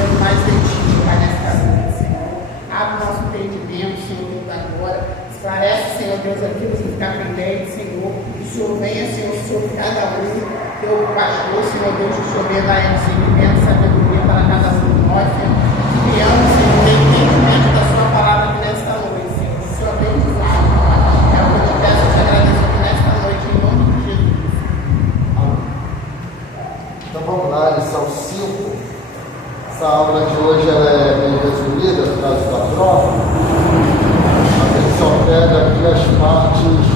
conhecimento mais antigo, Pai, nesta noite, Senhor. Abre o nosso entendimento, Senhor, Deus da glória. Esclarece, Senhor Deus, aquilo que ficar pendente, Senhor. Que o Senhor venha, Senhor, sobre cada um. Teu pastor, Senhor Deus, que o Senhor venha dar discernimento, sabedoria para cada um de nós, Senhor. Que venhamos, Senhor, ter entendimento da sua palavra aqui nesta noite, Senhor. Que o Senhor abençoe, Pai. É o que eu te peço e te agradeço aqui nesta noite, em nome de Jesus. Então vamos lá, lição 5. Essa aula de hoje ela é bem resumida, por causa da prova. Mas ele só pega aqui as partes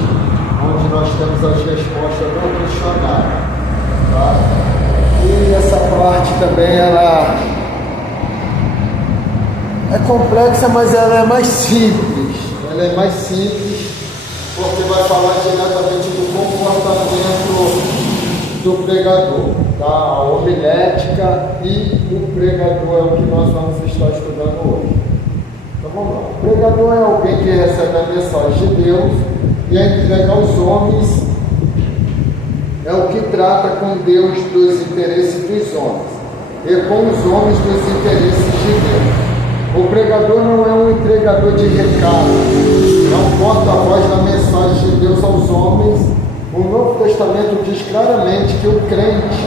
onde nós temos as respostas do questionário. Tá? E essa parte também ela é complexa, mas ela é mais simples. Ela é mais simples porque vai falar diretamente do comportamento do pregador, tá? A homilética e o pregador é o que nós vamos estar estudando hoje. Então vamos lá. O pregador é alguém que recebe a mensagem de Deus e a entrega aos homens. É o que trata com Deus dos interesses dos homens e com os homens dos interesses de Deus. O pregador não é um entregador de recado, não porta-voz da mensagem de Deus aos homens. O Novo Testamento diz claramente que o crente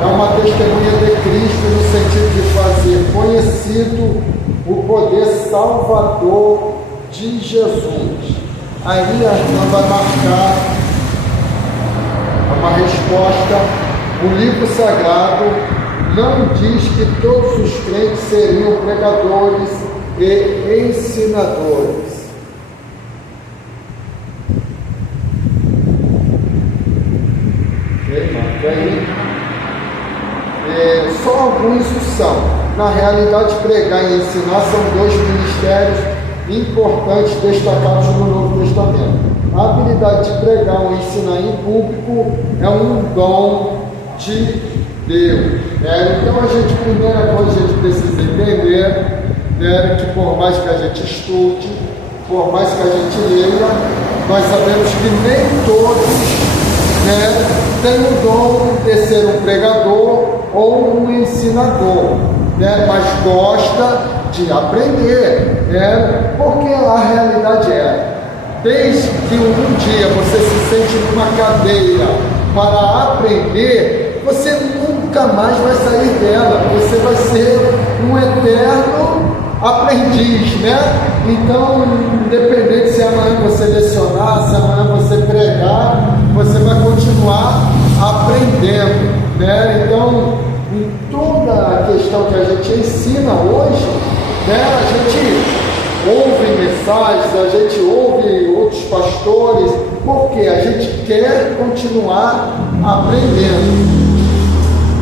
é uma testemunha de Cristo no sentido de fazer conhecido o poder salvador de Jesus. Aí a irmã vai marcar uma resposta. O livro sagrado não diz que todos os crentes seriam pregadores e ensinadores. Só alguns o são. Na realidade, pregar e ensinar são dois ministérios importantes destacados no Novo Testamento. A habilidade de pregar ou ensinar em público é um dom de Deus. Então, primeira coisa a gente precisa entender, que por mais que a gente estude, por mais que a gente leia, nós sabemos que nem todos tem o dom de ser um pregador ou um ensinador, mas gosta de aprender, porque a realidade desde que um dia você se sente numa cadeia para aprender, você nunca mais vai sair dela, você vai ser um eterno aprendiz, Então, independente se amanhã você lecionar, se amanhã você pregar, você vai continuar aprendendo, Então, em toda a questão que a gente ensina hoje, a gente ouve mensagens, a gente ouve outros pastores, porque a gente quer continuar aprendendo.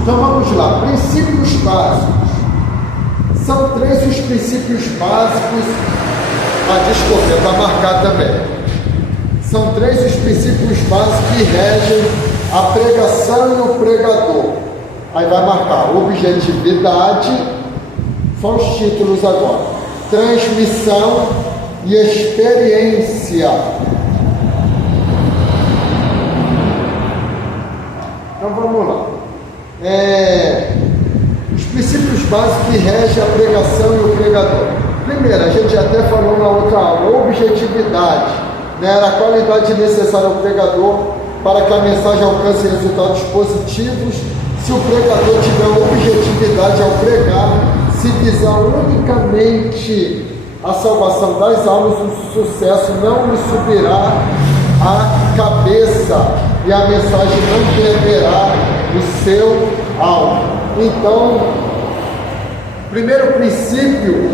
Então vamos lá, princípios básicos. São 3 os princípios básicos. Vai marcar também. São 3 os princípios básicos que regem a pregação e o pregador. Aí vai marcar objetividade, são os títulos agora: transmissão e experiência. Então vamos lá. Os princípios básicos que regem a pregação e o pregador. Primeiro, a gente até falou na outra aula, objetividade, a qualidade necessária ao pregador para que a mensagem alcance resultados positivos. Se o pregador tiver objetividade ao pregar, se visar unicamente a salvação das almas, o sucesso não lhe subirá à cabeça e a mensagem não perderá o seu alvo. Então, o primeiro princípio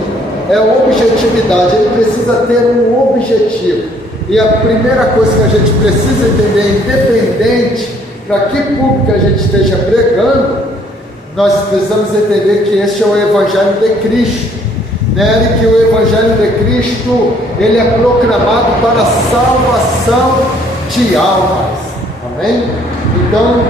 é a objetividade. Ele precisa ter um objetivo. E a primeira coisa que a gente precisa entender, independente para que público a gente esteja pregando, nós precisamos entender que esse é o Evangelho de Cristo, e que o Evangelho de Cristo ele é proclamado para a salvação de almas. Amém? Então,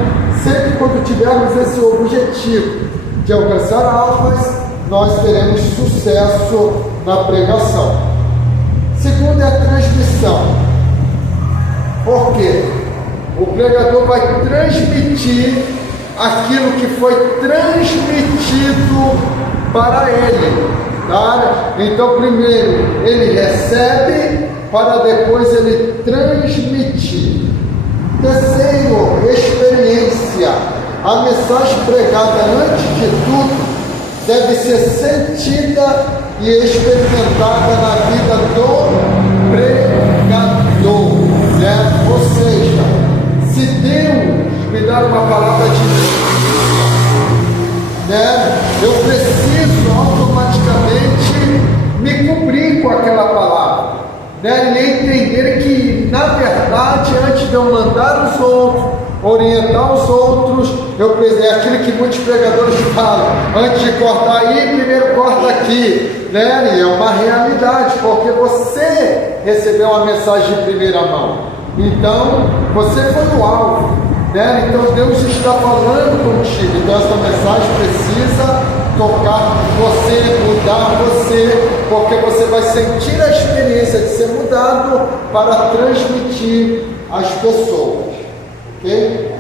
sempre quando tivermos esse objetivo de alcançar almas, nós teremos sucesso na pregação. Segundo é a transmissão. Por quê? O pregador vai transmitir aquilo que foi transmitido para ele. Tá? Então, primeiro ele recebe para depois ele transmitir. Terceiro, experiência. A mensagem pregada, antes de tudo, deve ser sentida e experimentada na vida do pregador, né? Ou seja, se Deus me dar uma palavra de vida, né, eu preciso automaticamente me cobrir com aquela palavra, né, e entender que, na verdade, antes de eu mandar os outros, orientar os outros, é aquilo que muitos pregadores falam: antes de cortar aí, primeiro corta aqui, né? E é uma realidade, porque você recebeu uma mensagem de primeira mão, então você foi o alvo, né? Então Deus está falando contigo, então essa mensagem precisa tocar você, mudar você, porque você vai sentir a experiência de ser mudado para transmitir às pessoas. Okay?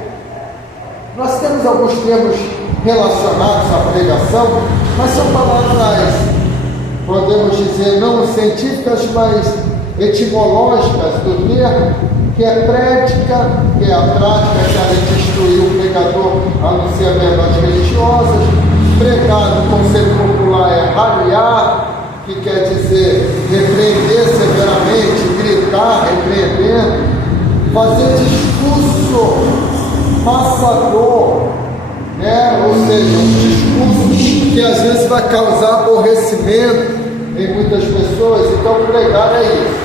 Nós temos alguns termos relacionados à pregação, mas são palavras, podemos dizer, não científicas, mas etimológicas do termo, que é prédica, que é a prática que a gente instruiu o pregador a anunciar verdades religiosas. Pregar, no conceito popular, é ralhar, que quer dizer repreender severamente, gritar, repreendendo. Fazer discurso passador, né? Ou seja, um discurso que às vezes vai causar aborrecimento em muitas pessoas. Então pregar é isso,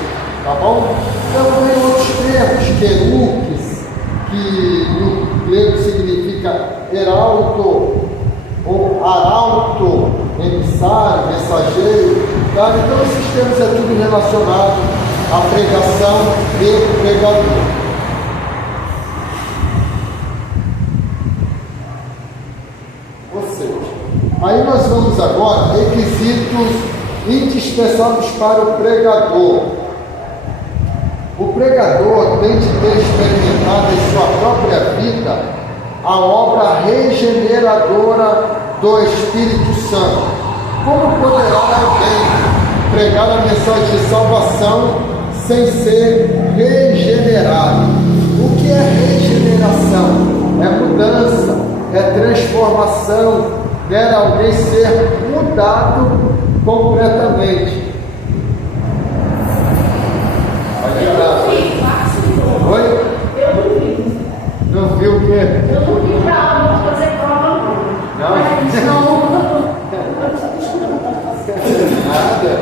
tá bom? Também outros termos, querux, que no grego significa heraldo ou arauto, emissário, mensageiro, tá? Então esses termos é tudo relacionado à pregação e pregador. Ou seja, aí nós vamos agora requisitos indispensáveis para o pregador. O pregador tem de ter experimentado em sua própria vida a obra regeneradora do Espírito Santo. Como poderá alguém pregar a mensagem de salvação sem ser regenerado? O que é regeneração? É mudança, é transformação, né? Alguém ser mudado completamente. Oi? Eu não vi. Não viu o quê? Eu não vi para aula fazer prova, não. Não? Nada?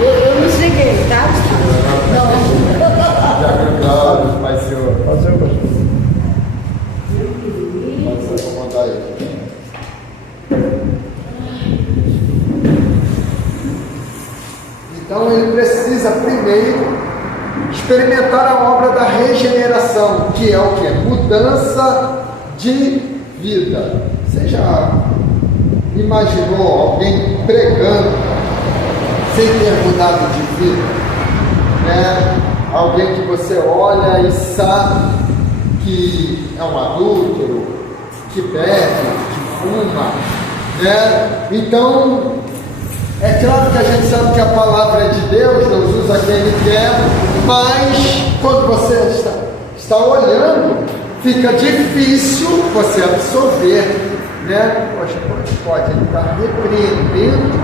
Eu não cheguei, tá? Não. Pai Senhor. Fazer o pastor. Pode se acomodar aí. Então ele precisa primeiro experimentar a obra da regeneração, que é o que? Mudança de vida. Você já imaginou alguém pregando sem ter mudado de vida? Né? Alguém que você olha e sabe que é um adúltero, que bebe, que fuma, né? Então, é claro que a gente sabe que a palavra é de Deus, Deus usa quem Ele quer, mas quando você está olhando, fica difícil você absorver, né? Poxa, pode, ele está repreendendo,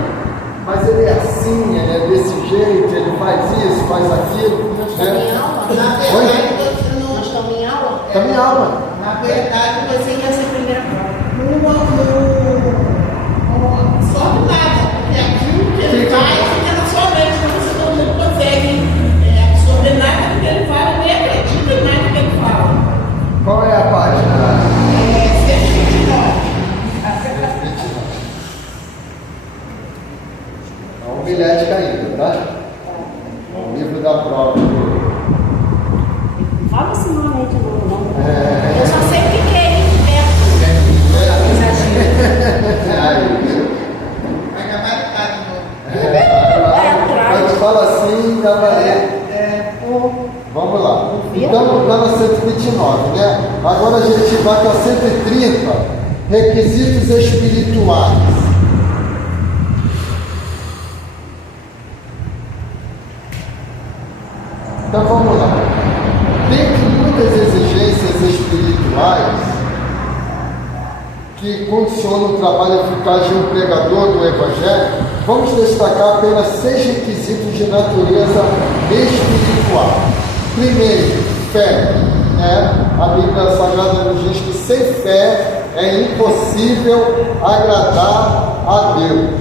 mas ele é assim, ele é desse jeito, ele faz isso, faz aquilo. Nós estamos em aula? Na verdade, nós estamos em aula? Estamos em aula. Na verdade, Você quer ser a primeira prova. só do nada, porque aquilo que ele faz fica na sua mente, então você não consegue absorver nada do que ele fala, nem acredita em nada do que ele fala. Qual é a página? 129. É um bilhete ainda, tá? O livro da prova. Fala esse nome aí de novo, não. É. Eu só sei o que é perto. Vai gabaritar de novo. Quando fala assim, gabarito. Vamos lá. Então, está na 129, né? Agora a gente vai para 130, requisitos espirituais. Então vamos lá. Dentre muitas exigências espirituais que condicionam o trabalho eficaz de um pregador do Evangelho, vamos destacar apenas 6 requisitos de natureza espiritual. Primeiro, fé. A Bíblia Sagrada nos diz que sem fé é impossível agradar a Deus.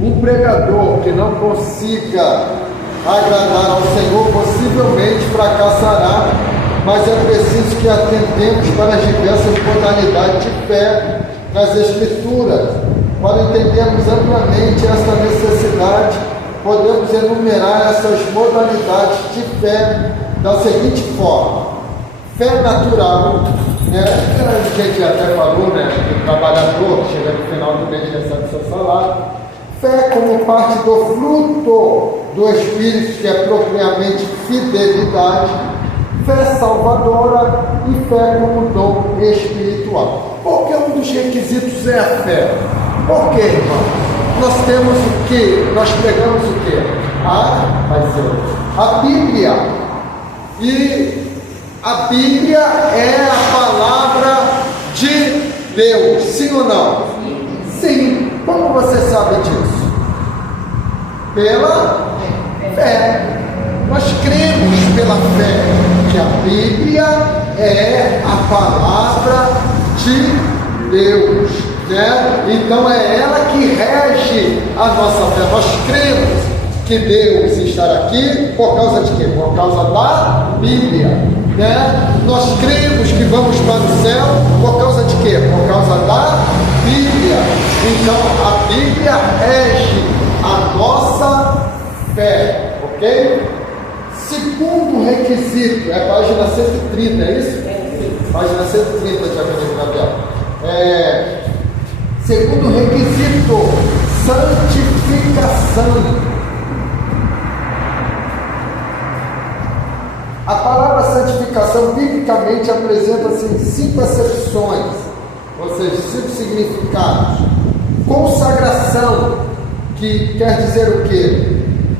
Um pregador que não consiga agradar ao Senhor possivelmente fracassará, mas é preciso que atentemos para as diversas modalidades de fé nas Escrituras. Para entendermos amplamente esta necessidade, podemos enumerar essas modalidades de fé da seguinte forma: fé natural, a gente até falou, do trabalhador que chega no final do mês e recebe seu salário. Fé como parte do fruto do Espírito, que é propriamente fidelidade. Fé salvadora e fé como dom espiritual. Qualquer um dos requisitos é a fé. Por quê, irmão? Nós temos o quê? Nós pegamos o quê? A Bíblia. E a Bíblia é a palavra de Deus. Sim ou não? Sim. Como você sabe disso? Pela fé. Nós cremos pela fé que a Bíblia é a palavra de Deus, Então é ela que rege a nossa fé. Nós cremos que Deus estará aqui por causa de quê? Por causa da Bíblia, Nós cremos que vamos para o céu por causa de quê? Por causa da Bíblia. Então a Bíblia rege a nossa fé, ok? Segundo requisito, é a página 130, é isso? Página 130 de Academia Gabriel. Segundo requisito, santificação. A palavra santificação biblicamente apresenta-se em 5 acepções, ou seja, 5 significados. Consagração, que quer dizer o quê?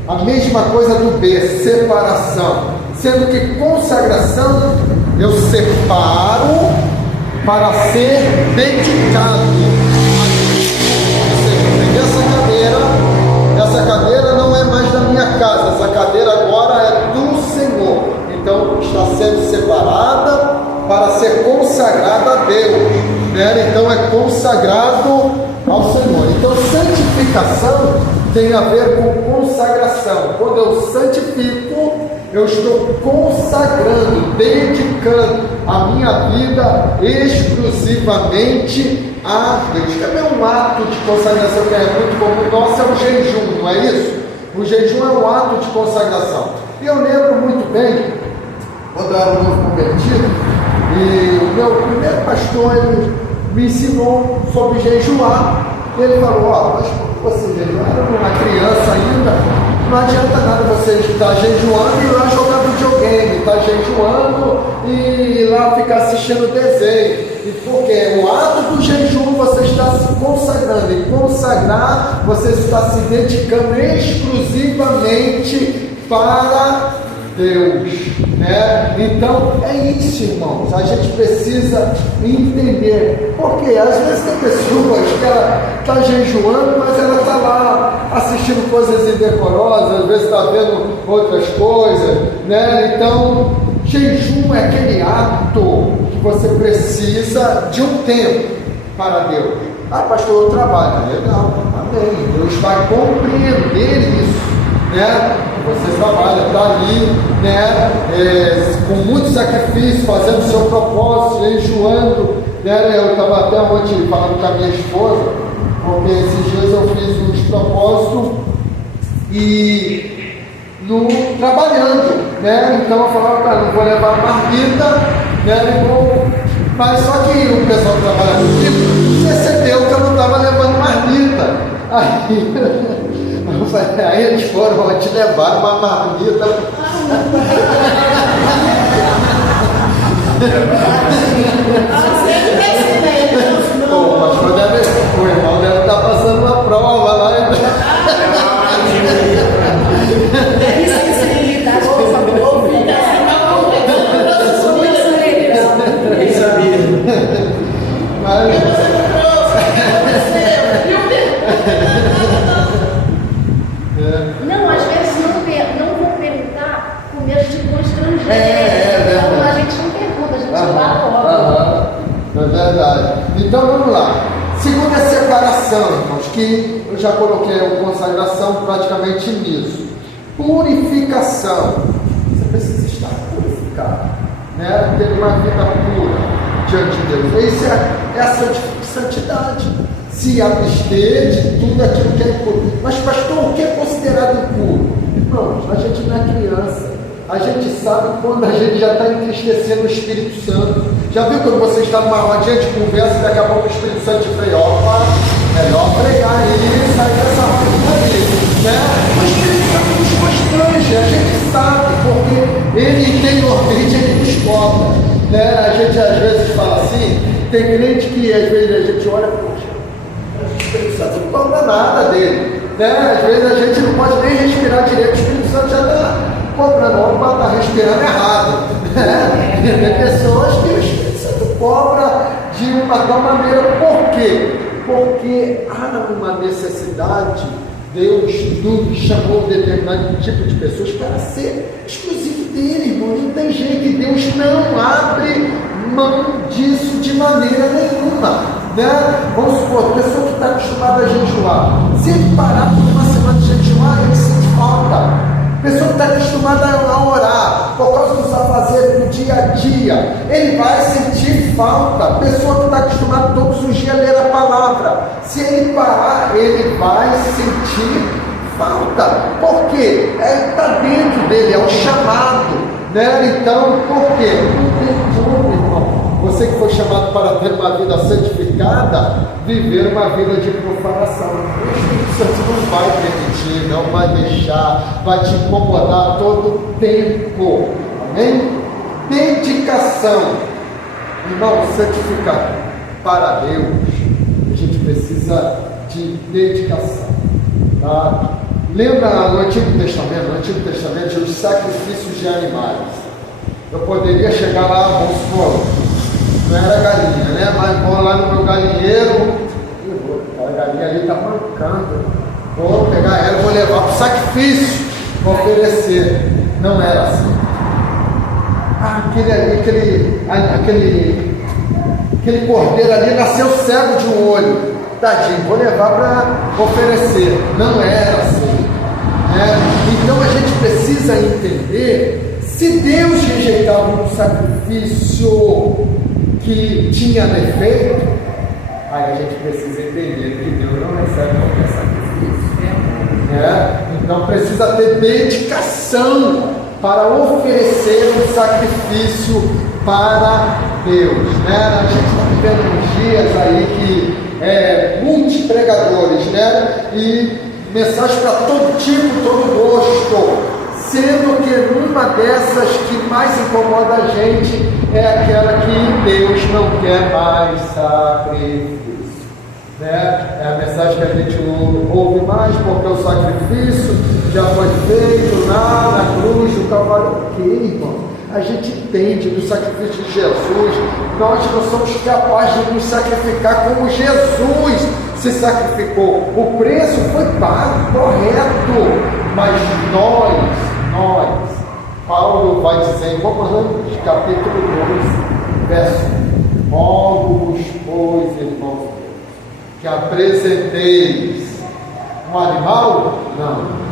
A mesma coisa do B, separação. Sendo que consagração, eu separo para ser dedicado. Ou seja, eu peguei essa cadeira não é mais da minha casa, essa cadeira agora é do Senhor. Então está sendo separada para ser consagrada a Deus, Então é consagrado ao Senhor. Então santificação tem a ver com consagração. Quando eu santifico, eu estou consagrando, dedicando a minha vida exclusivamente a Deus. Também um ato de consagração que é muito comum nosso é o jejum, não é isso? O jejum é um ato de consagração. E eu lembro muito bem, quando eu era um novo convertido, e o meu primeiro pastor, ele me ensinou sobre jejuar. Ele falou, mas você jejuar, era uma criança ainda, não adianta nada você estar jejuando e ir lá jogar videogame, estar jejuando e ir lá ficar assistindo desenho. E porque o ato do jejum você está se consagrando, e consagrar você está se dedicando exclusivamente para Deus, Então é isso, irmãos, a gente precisa entender, porque às vezes tem pessoas que ela está jejuando, mas ela está lá assistindo coisas indecorosas, às vezes está vendo outras coisas, Então jejum é aquele ato que você precisa de um tempo para Deus. Pastor, eu trabalho, legal, amém, Deus vai compreender isso, Você trabalha, está ali, com muito sacrifício, fazendo o seu propósito, jejuando, Eu estava até ontem falando com a minha esposa, porque esses dias eu fiz uns propósitos e trabalhando, Então eu falava, cara, não vou levar marmita, mas só que o pessoal que trabalha comigo percebeu que eu não estava levando marmita. Aí eles foram te levar uma marmita. Você que ensina ele, Pô, mas o irmão deve estar passando uma prova lá. Deve ser sensibilidade. Nem sabia. Mas, Não, às vezes não vou perguntar com medo de constranger. verdade. Então a gente não pergunta, a gente vai logo. É verdade. Então vamos lá. Segundo a separação, irmãos, que eu já coloquei a consagração praticamente nisso. Purificação. Você precisa estar purificado, né? Ter uma vida pura diante de Deus. Isso é a santidade. Se abster de tudo aquilo que é impuro. Mas, pastor, o que é considerado impuro? Irmãos, a gente não é criança. A gente sabe quando a gente já está entristecendo o Espírito Santo. Já viu quando você está numa rodinha de conversa e daqui a pouco o Espírito Santo te freia? Opa, melhor frear aí, sair dessa rodinha ali, né? O Espírito Santo nos constrange, a gente sabe, porque ele interiormente ele nos cobra, né? A gente às vezes fala assim, tem crente que às vezes a gente olha, poxa, o Espírito Santo não cobra nada dele, né? Às vezes a gente não pode nem respirar direito, o Espírito Santo já está cobrando, opa, está respirando errado, né? Tem pessoas que o Espírito Santo cobra de uma tal maneira, por quê? Porque há uma necessidade. Deus nos chamou um determinado tipo de pessoas para ser exclusivo dele, irmão. Não tem jeito, Deus não abre mão disso de maneira nenhuma, né? Vamos supor, a pessoa que está acostumada a jejuar, se ele parar por uma semana de jejuar, ele sente falta. A pessoa que está acostumada a orar, por causa dos afazeres do dia a dia, ele vai sentir falta. A pessoa que está acostumada todos os dias a ler a palavra, se ele parar, ele vai sentir falta. Por quê? Está dentro dele, é o chamado, né? Então, por quê? Não tem como, irmão. Você que foi chamado para ter uma vida santificada, viver uma vida de profanação. O Espírito Santo não vai permitir, não vai deixar, vai te incomodar todo o tempo. Amém? Dedicação. Irmão, santificar para Deus, a gente precisa de dedicação. Tá? Lembra no Antigo Testamento, os sacrifícios de animais. Eu poderia chegar lá, vamos supor, não era galinha, né? Mas vou lá no meu galinheiro, a galinha ali está mancando. Vou pegar ela, vou levar para o sacrifício, vou oferecer. Não era assim. Aquele cordeiro ali nasceu cego de um olho. Tadinho, vou levar para oferecer. Não era assim. Né? Então a gente precisa entender, se Deus rejeitava um sacrifício que tinha defeito, aí a gente precisa entender que Deus não recebe qualquer sacrifício. Né? Então precisa ter dedicação para oferecer um sacrifício para Deus. Né? A gente está vivendo uns dias aí que multipregadores, né? E mensagem para todo tipo, todo gosto. Sendo que uma dessas que mais incomoda a gente é aquela que Deus não quer mais sacrifício. Né? É a mensagem que a gente ouve mais, porque o sacrifício já foi feito lá na cruz do Calvário. Ok, irmão? A gente entende do sacrifício de Jesus. Nós não somos capazes de nos sacrificar como Jesus se sacrificou. O preço foi pago, correto. Mas nós, Paulo vai dizer em Romanos, capítulo 2, verso 1: rogo-vos, pois, irmãos, que apresenteis um animal? Não.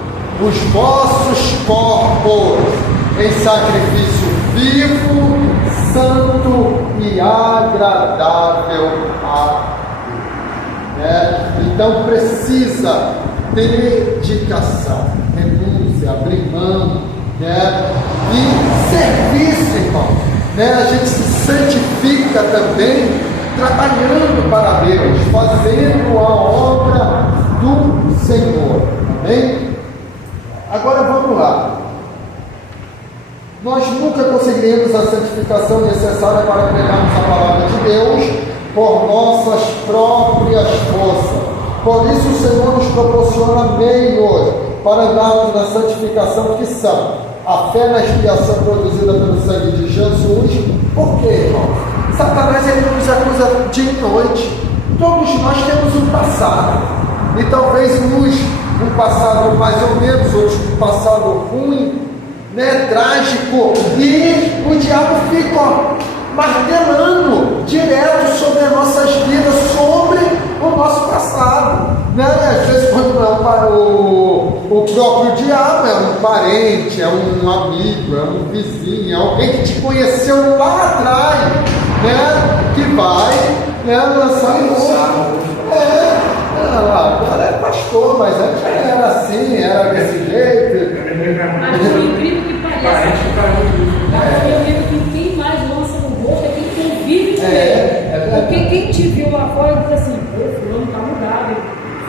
Os vossos corpos em sacrifício vivo, santo e agradável a Deus. Né? Então precisa dedicação, renúncia, abrir mão, né? E serviço, irmão. Né? A gente se santifica também trabalhando para Deus, fazendo a obra do Senhor. Amém? Agora vamos lá. Nós nunca conseguiríamos a santificação necessária para pregarmos a palavra de Deus por nossas próprias forças. Por isso o Senhor nos proporciona meios para andarmos na santificação que são a fé na expiação produzida pelo sangue de Jesus. Por quê, irmão? Satanás ele nos acusa dia e noite. Todos nós temos um passado. E talvez uns um passado mais ou menos, outros um passado ruim, né, trágico. E o diabo fica martelando direto sobre as nossas vidas, sobre o nosso passado, né? Às vezes quando não é para o próprio diabo, é um parente, é um amigo, é um vizinho, é alguém que te conheceu lá atrás, né? Que vai, né, lançar agora é pastor, mas antes era assim, era desse jeito. Mas por incrível que pareça, eu vejo que quem mais lança no rosto é quem convive com ele. Porque quem te viu lá fora diz assim, pô, fulano tá mudado,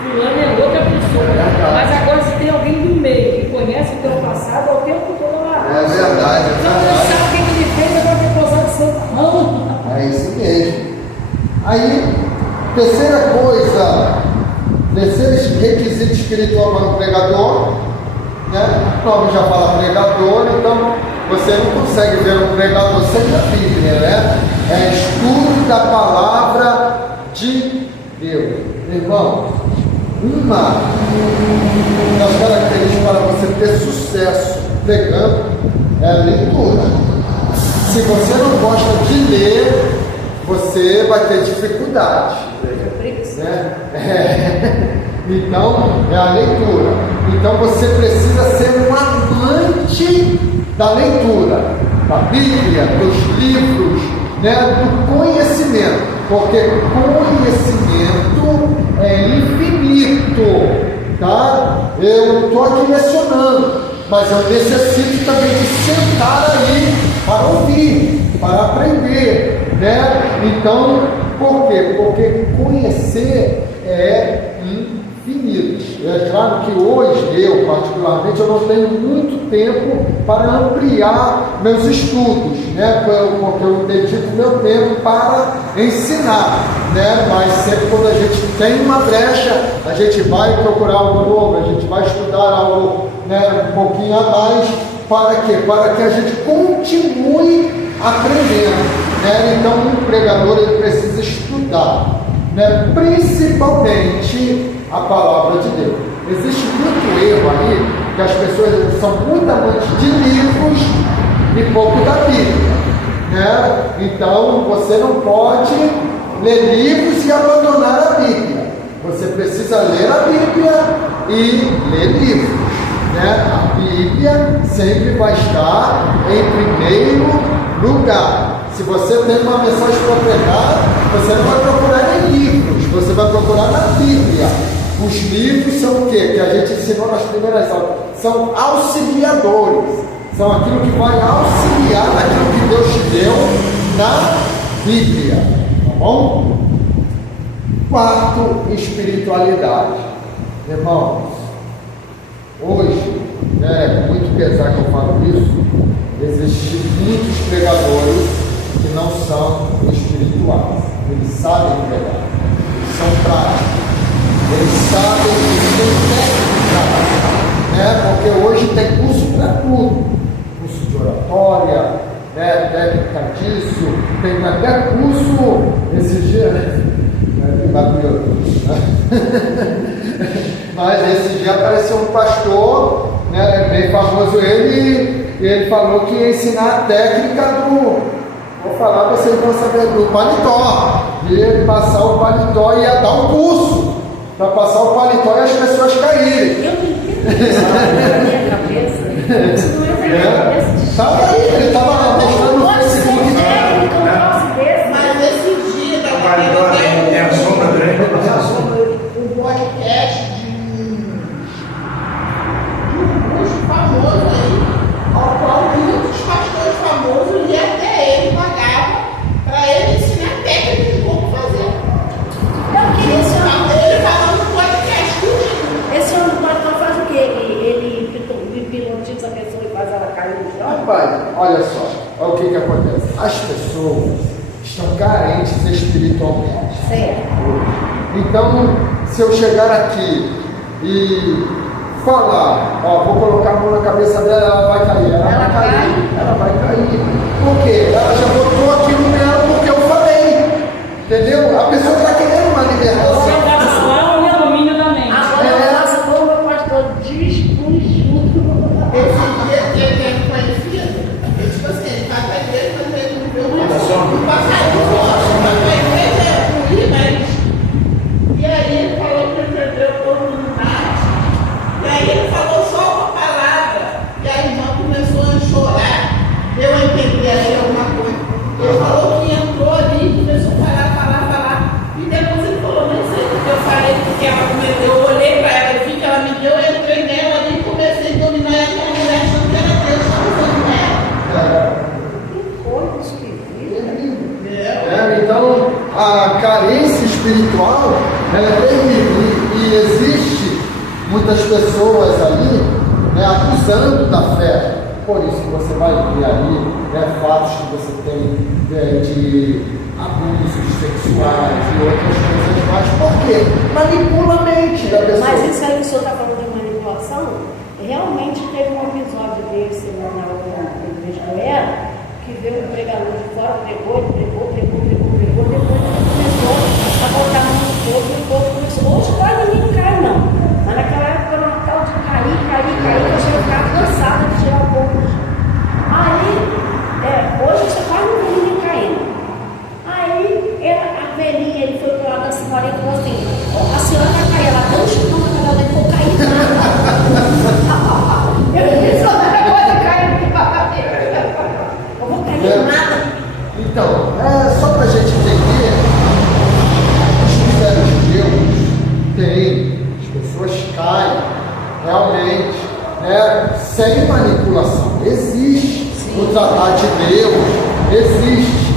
fulano é outra pessoa. Mas agora se tem alguém do meio que conhece o teu passado, é o tempo todo lá. É verdade, é então verdade. Não sabe o que ele fez, agora tem posado de santa mão. É isso mesmo. Aí, terceiro requisito espiritual para o pregador, né? O nome já fala pregador, então você não consegue ver um pregador sem a Bíblia, né? É estudo da palavra de Deus. Irmão, uma das características para você ter sucesso pregando é a leitura. Se você não gosta de ler, você vai ter dificuldade, né? Então, é a leitura. Então, você precisa ser um amante da leitura, da Bíblia, dos livros, né? Do conhecimento, porque conhecimento é infinito, tá? Eu estou aqui lecionando, mas eu necessito também de sentar ali para ouvir, para aprender, né? Então, por quê? Porque conhecer é infinito. É claro que hoje, eu particularmente, eu não tenho muito tempo para ampliar meus estudos, né? Porque eu dedico meu tempo para ensinar, né? Mas sempre quando a gente tem uma brecha, a gente vai procurar algo novo, a gente vai estudar algo, né, um pouquinho a mais. Para quê? Para que a gente continue aprendendo, né? Então, um pregador ele precisa estudar, né? Principalmente a palavra de Deus. Existe muito erro aí, que as pessoas são muito amantes de livros e pouco da Bíblia, né? Então, você não pode ler livros e abandonar a Bíblia. Você precisa ler a Bíblia e ler livros, né? A Bíblia sempre vai estar em primeiro lugar. Se você tem uma mensagem para pregar, você não vai procurar em livros, você vai procurar na Bíblia. Os livros são o quê? Que a gente ensinou nas primeiras aulas. São auxiliadores. São aquilo que vai auxiliar naquilo que Deus te deu na Bíblia. Tá bom? Quarto, espiritualidade. Irmãos, hoje, né, muito pesar que eu falo isso, existem muitos pregadores que não são espirituais. Eles sabem pregar, eles são práticos, eles sabem que tem técnica, né? Porque hoje tem curso para tudo, curso de oratória, né? Técnica disso, tem até curso esses dias, né? Mas esse dia apareceu um pastor, né, bem famoso ele, e ele falou que ia ensinar a técnica vou falar, vocês vão saber, do paletó, de passar o paletó e ia dar um curso para passar o paletó e as pessoas caírem. Eu entendo na minha cabeça, isso não é da cabeça de Sabe aí, ele estava mostrando no Facebook. Mas esse dia É a sombra grande. um podcast de um curso famoso aí, ao qual muitos pastores famosos e até ele pagavam para ele ensinar técnicas de como fazer. Ele falando no podcast tudo. Esse homem do pastor faz o quê? Ele hipnotiza a pessoa e faz ela cair no chão? Rapaz, olha só, olha o que acontece. As pessoas estão carentes espiritualmente. Certo. Então, se eu chegar aqui e falar, ó, vou colocar a mão na cabeça dela, ela vai cair. Ela vai cair. Por quê? Ela já botou aquilo nela porque eu falei. Entendeu? A pessoa está querendo uma libertação. Você dá a palavra e a domínio da mente. Agora, nossa, como o pastor diz com justo. Esse dia que ele é conhecido, ele, tipo assim, ele vai pra igreja, mas ele não vê o passarinho rocha, mas pra igreja é ruim, mas... E aí ele falou que recebeu todo mundo mais. E aí ele falou só uma palavra. E a irmã começou a chorar. Deu a entender aí alguma coisa. Ele falou que entrou ali e começou a falar. E depois ele falou, nem sei o que eu falei, porque ela começou, eu olhei para ela, eu vi que ela me deu, eu entrei nela ali e comecei a dominar aquela mulher, achando que era Deus, estava usando ela. Que coisa esquisita. Então, a carência espiritual, ela é terrível. E existe muitas pessoas ali, né, acusando da fé. Por isso que você vai ver ali, fatos que você tem de abusos sexuais e outras coisas mais. Por quê? Manipula a mente da pessoa. Mas isso aí que o senhor está falando de manipulação, realmente teve um episódio desse na igreja que eu era, que veio um pregador de fora, pregou, depois ele começou a botar a mão no fogo e o povo começou. Hoje quase ninguém cai, não. Mas naquela época era uma tal de cair, que eu chego a ficar cansada de tirar o povo. Aí, hoje você quase não vê ninguém caindo. Aí, a velhinha, ele foi pro lado da senhora e falou assim: a senhora vai cair, ela deu um chutão na cara dela e falou: cair nada. Eu disse: não vai cair, eu vou cair nada. Então, só para a gente entender, os mistérios de Deus tem, as pessoas caem realmente, sem manipulação. Existe o tratar de Deus, existe,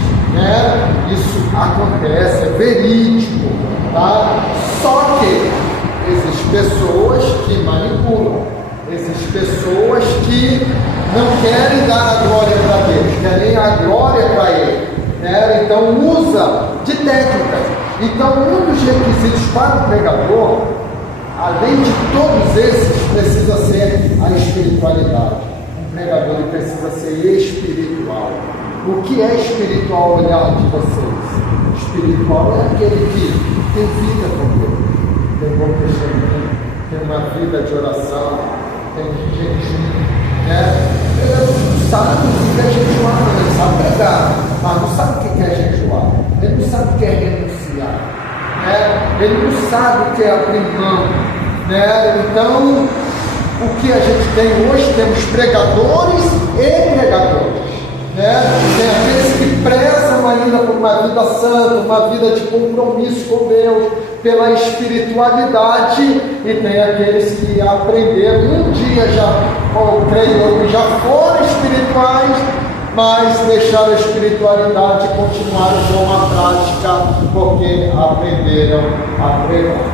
isso acontece, é verídico, tá? Só que existem pessoas que manipulam, existem pessoas que não querem dar a glória para Deus, querem a glória para Ele, então usa de técnicas. Então, um dos requisitos para o pregador, além de todos esses, precisa ser a espiritualidade. Um pregador ele precisa ser espiritual. O que é espiritual ao olhar de vocês? Espiritual é aquele que tem vida com Deus, tem bom testemunho, tem uma vida de oração, tem jejum. Ele sabe o que é jejuar, ele sabe pregar, mas não sabe o que é jejuar, ele não sabe o que é renunciar, ele não sabe o que é abrir mão. Então, o que a gente tem hoje, temos pregadores e pregadores. Tem aqueles que prezam ainda por uma vida santa, uma vida de compromisso com Deus, pela espiritualidade, e tem aqueles que aprenderam um dia já, ou creio que já foram espirituais, mas deixaram a espiritualidade e continuaram com a prática, porque aprenderam a pregar.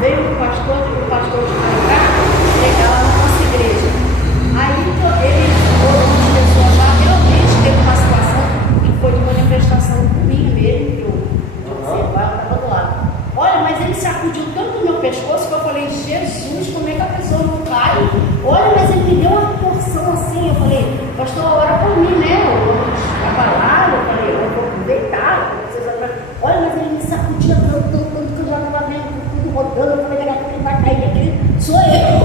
Veio o pastor de Maricá pregar lá na nossa igreja. Aí ele, outras pessoas lá, realmente teve uma situação que foi de manifestação minha mesmo, que eu observava, estava do lado. Olha, mas ele sacudiu tanto no meu pescoço que eu falei: Jesus, como é que a pessoa não cai? Olha, mas ele me deu uma porção assim. Eu falei: pastor, ora por mim, né? Eu estava lá, eu falei: eu vou deitar. Olha, mas ele me sacudia tanto que eu já estava vendo tudo rodando. Eu falei: daqui a pouco ele vai cair aqui. Sou eu.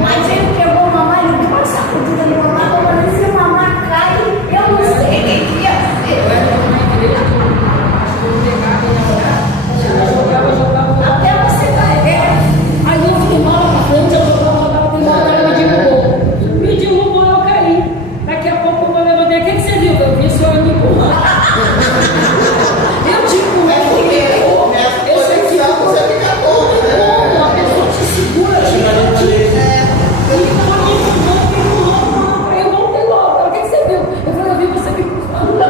Mas ele pegou o mamãe, ele deu uma sacudida no mamãe. Eu falei: se o mamãe cai, eu não sei quem que ia ser. Até você cair. Aí eu fiquei mal na frente, eu jogava, me derrubou, eu caí. Daqui a pouco eu levantei: o que você viu? Eu vi a senhora me empurrar. Eu te empurrei, eu sei que você fica bom, a pessoa te segura, te empurrou, eu voltei logo. O que você viu? Eu falei: eu vi você me empurrando.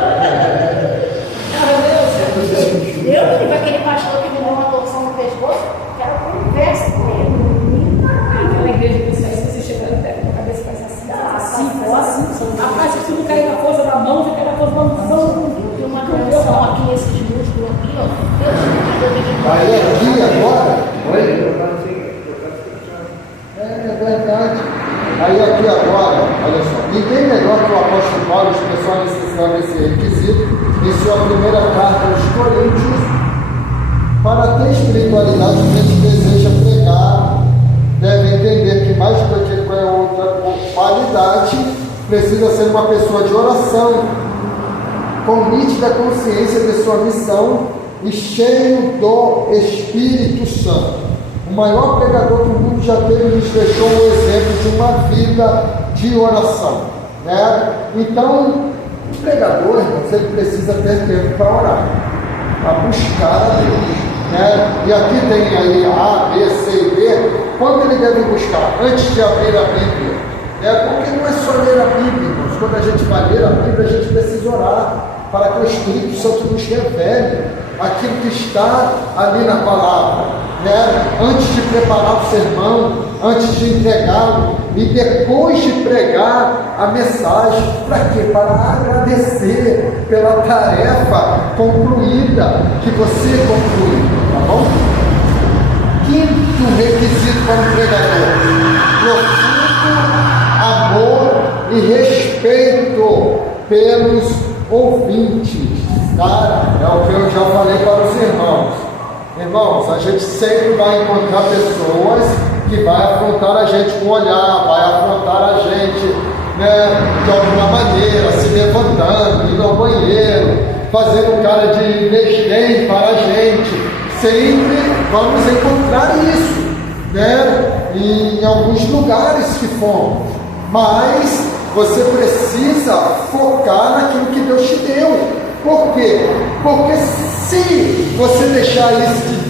Eu tive aquele pastor que me deu uma torção no pescoço, que era conversa com ele. Aquela igreja que você chega perto da cabeça, faz assim, Aí aqui agora, é verdade. Aí aqui agora, olha só, ninguém melhor que o apóstolo Paulo expressou a necessidade desse requisito em sua primeira carta aos Coríntios. Para ter espiritualidade, o crente deseja pregar, deve entender que mais do que qualquer outra qualidade, precisa ser uma pessoa de oração, com nítida consciência de sua missão e cheio do Espírito Santo. O maior pregador que o mundo já teve nos deixou o exemplo de uma vida de oração, né? Então, o pregador, irmãos, ele precisa ter tempo para orar, para buscar a Deus, né? E aqui tem aí A, B, C e D. Quando ele deve buscar? Antes de abrir a Bíblia, porque não é só ler a Bíblia, irmãos. Quando a gente vai ler a Bíblia, a gente precisa orar para que o Espírito Santo nos revele aquilo que está ali na palavra, né? Antes de preparar o sermão, antes de entregá-lo e depois de pregar a mensagem. Para quê? Para agradecer pela tarefa concluída, que você concluiu, tá bom? Quinto requisito para um pregador: profundo amor e respeito pelos ouvintes, tá? É o que eu já falei para os irmãos. Irmãos, a gente sempre vai encontrar pessoas que vai afrontar a gente com o olhar, vai afrontar a gente, né, de alguma maneira, se levantando, indo ao banheiro, fazendo cara de desdém para a gente. Sempre vamos encontrar isso, né, em alguns lugares que fomos. Mas você precisa focar naquilo que Deus te deu. Por quê? Porque se você deixar isso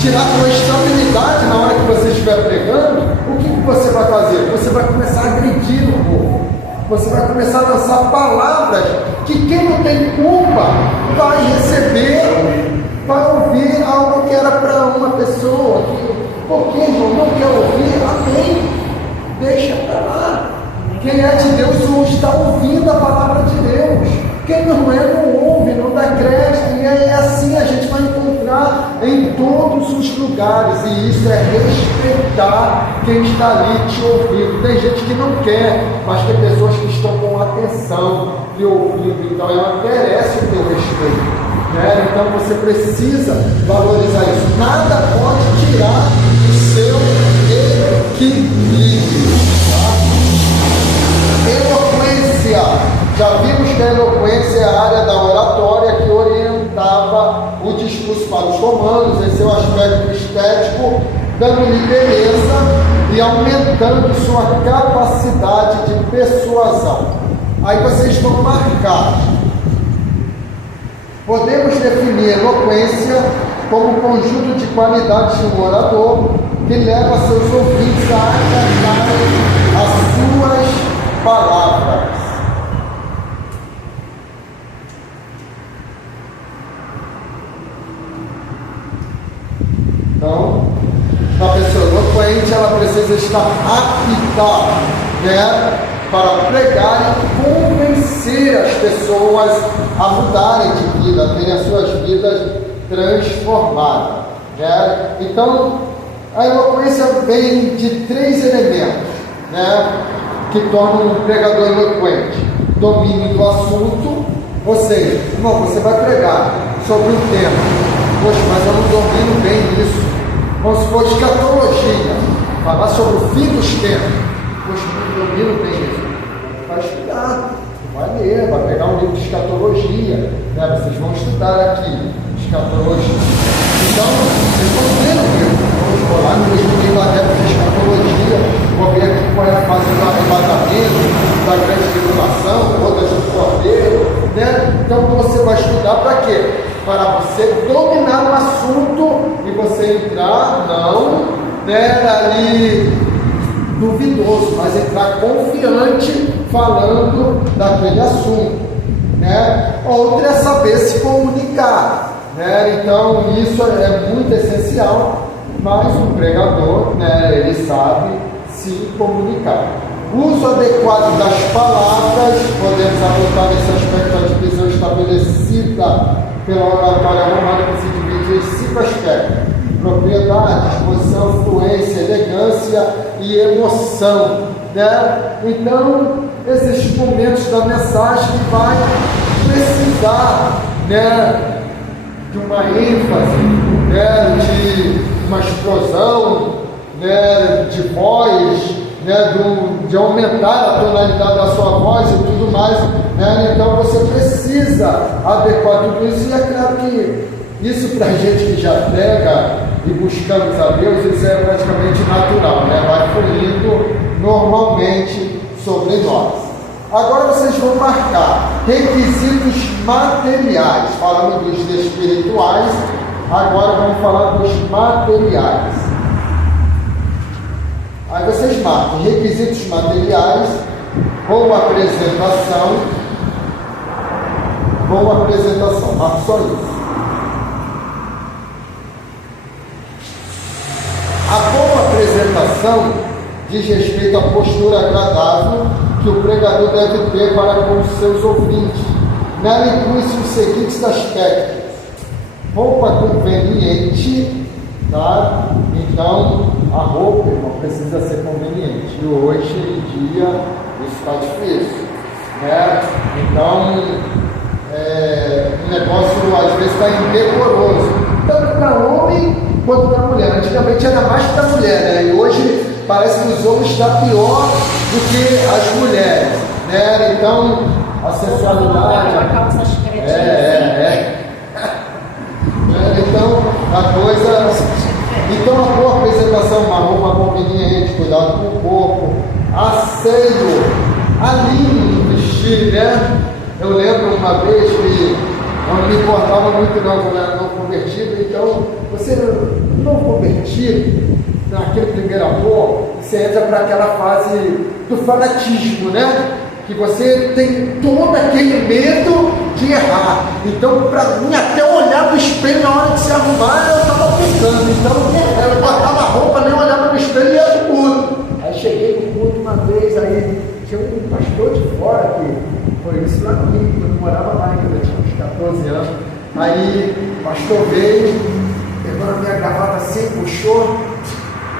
tirar a sua estabilidade na hora que você estiver pregando, o que você vai fazer? Você vai começar a agredir o povo. Você vai começar a lançar palavras que quem não tem culpa vai receber, vai ouvir algo que era para uma pessoa. Por que, irmão, não quer ouvir? Amém. Deixa para lá. Quem é de Deus não está ouvindo a palavra de Deus. Quem não é, não ouve, não dá crédito. E é assim a gente vai encontrar em todos os lugares. E isso é respeitar quem está ali te ouvindo. Tem gente que não quer, mas tem pessoas que estão com atenção e ouvindo. Então ela merece o teu respeito, né? Então você precisa valorizar isso. Nada pode tirar o seu equilíbrio, tá? Eloquência. Já vimos que a eloquência é a área da oratória que orientava o discurso para os romanos em seu aspecto estético, dando-lhe beleza e aumentando sua capacidade de persuasão. Aí vocês vão marcar. Podemos definir eloquência como um conjunto de qualidades de um orador que leva seus ouvintes a acatarem as suas palavras. Então, a pessoa eloquente, ela precisa estar apta, né, para pregar e convencer as pessoas a mudarem de vida, a terem as suas vidas transformadas, né? Então, a eloquência vem de 3 elementos, né, que tornam um pregador eloquente: domínio do assunto, ou seja, irmão, você vai pregar sobre um tema, poxa, mas eu não domino bem isso. Vamos supor, escatologia, falar sobre o fim dos tempos, poxa, eu não domino bem isso. Vai estudar, vai ler, vai pegar um livro de escatologia, né? Vocês vão estudar aqui, escatologia. Então, vocês vão ler o livro, vamos colar no mesmo livro adepto de escatologia, vou ver aqui qual é a fase do arrebatamento, da grande tribulação, outras do cordeiro, né? Então você vai estudar para quê? Para você dominar o assunto e você entrar, não, né, ali duvidoso, mas entrar confiante falando daquele assunto, né? Outra é saber se comunicar, né? Então isso é muito essencial, mas o pregador, né, ele sabe se comunicar. O uso adequado das palavras, podemos adotar nesse aspecto a divisão estabelecida pela oratória romana, que se divide em 5 aspectos: propriedade, disposição, fluência, elegância e emoção, né? Então, existem momentos da mensagem que vai precisar, né, de uma ênfase, né, de uma explosão, né, de voz, né, de aumentar a tonalidade da sua voz e tudo mais, né? Então você precisa adequar tudo isso, e é claro que isso, para a gente que já prega e buscamos a Deus, isso é praticamente natural, né? Vai fluindo normalmente sobre nós. Agora vocês vão marcar requisitos materiais. Falamos dos espirituais, agora vamos falar dos materiais. Aí vocês marcam requisitos materiais, boa apresentação, marca só isso. A boa apresentação diz respeito à postura agradável que o pregador deve ter para com os seus ouvintes. Nela inclui-se os seguintes aspectos: roupa conveniente, tá? Então, a roupa, irmão, precisa ser conveniente. E hoje em dia isso está difícil, né? Então, o negócio às vezes está indecoroso, tanto para homem quanto para mulher. Antigamente era mais para mulher, né? E hoje parece que os homens estão pior do que as mulheres, né? Então, a sensualidade. Então, a coisa. Então, a boa apresentação, uma roupa conveniente, cuidado com o corpo, asseio, alinho no vestir, né? Eu lembro uma vez que não me importava muito não, quando era não convertido. Então, você não convertido, naquele primeiro amor, você entra para aquela fase do fanatismo, né? Que você tem todo aquele medo de errar. Então, para mim, até olhar no espelho na hora de se arrumar, eu estava pensando. Então, eu botava a roupa, nem olhava no espelho e ia pro culto. Aí cheguei no culto uma vez, aí tinha um pastor de fora, que foi isso lá no Rio, quando eu morava lá, quando eu tinha uns 14 anos. Aí o pastor veio, pegou na minha gravata assim, puxou.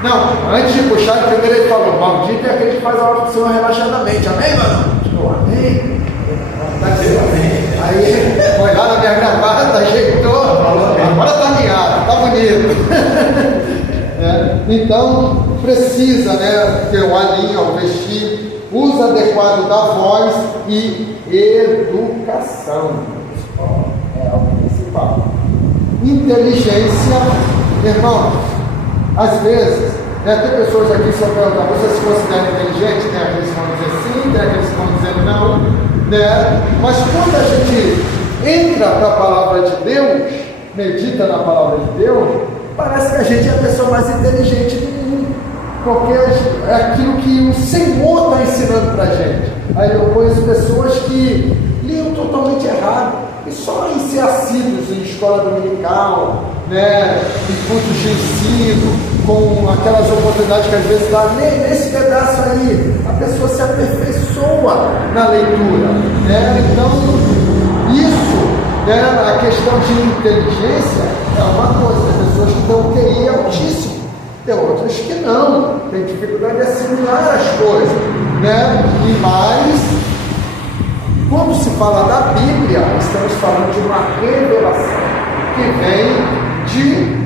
Não, antes de puxar, primeiro ele falou: maldito é aquele que faz a obra do Senhor relaxadamente. Amém, mano? Amém. Aí foi lá na minha gravata, ajeitou, agora está alinhado, está bonito. Então precisa, né, ter um alinho ao vestir, uso adequado da voz e educação. É o principal. Inteligência, irmão. Às vezes, né, tem pessoas aqui que só perguntam: você se considera inteligente? Tem aqueles que vão dizer sim, tem aqueles que vão dizer não, né? Mas quando a gente entra para a palavra de Deus, medita na palavra de Deus, parece que a gente é a pessoa mais inteligente do mundo, porque é aquilo que o Senhor está ensinando para a gente. Aí eu conheço pessoas que liam totalmente errado, e só em ser assíduos em escola dominical, né, em cultos de ensino, com aquelas oportunidades que às vezes dá, nesse pedaço aí, a pessoa se aperfeiçoa na leitura, né? Então, isso, né, a questão de inteligência é uma coisa. Tem pessoas que dão QI altíssimo, tem outras que não, tem dificuldade de assimilar as coisas, né? E mais, quando se fala da Bíblia, estamos falando de uma revelação que vem de Deus.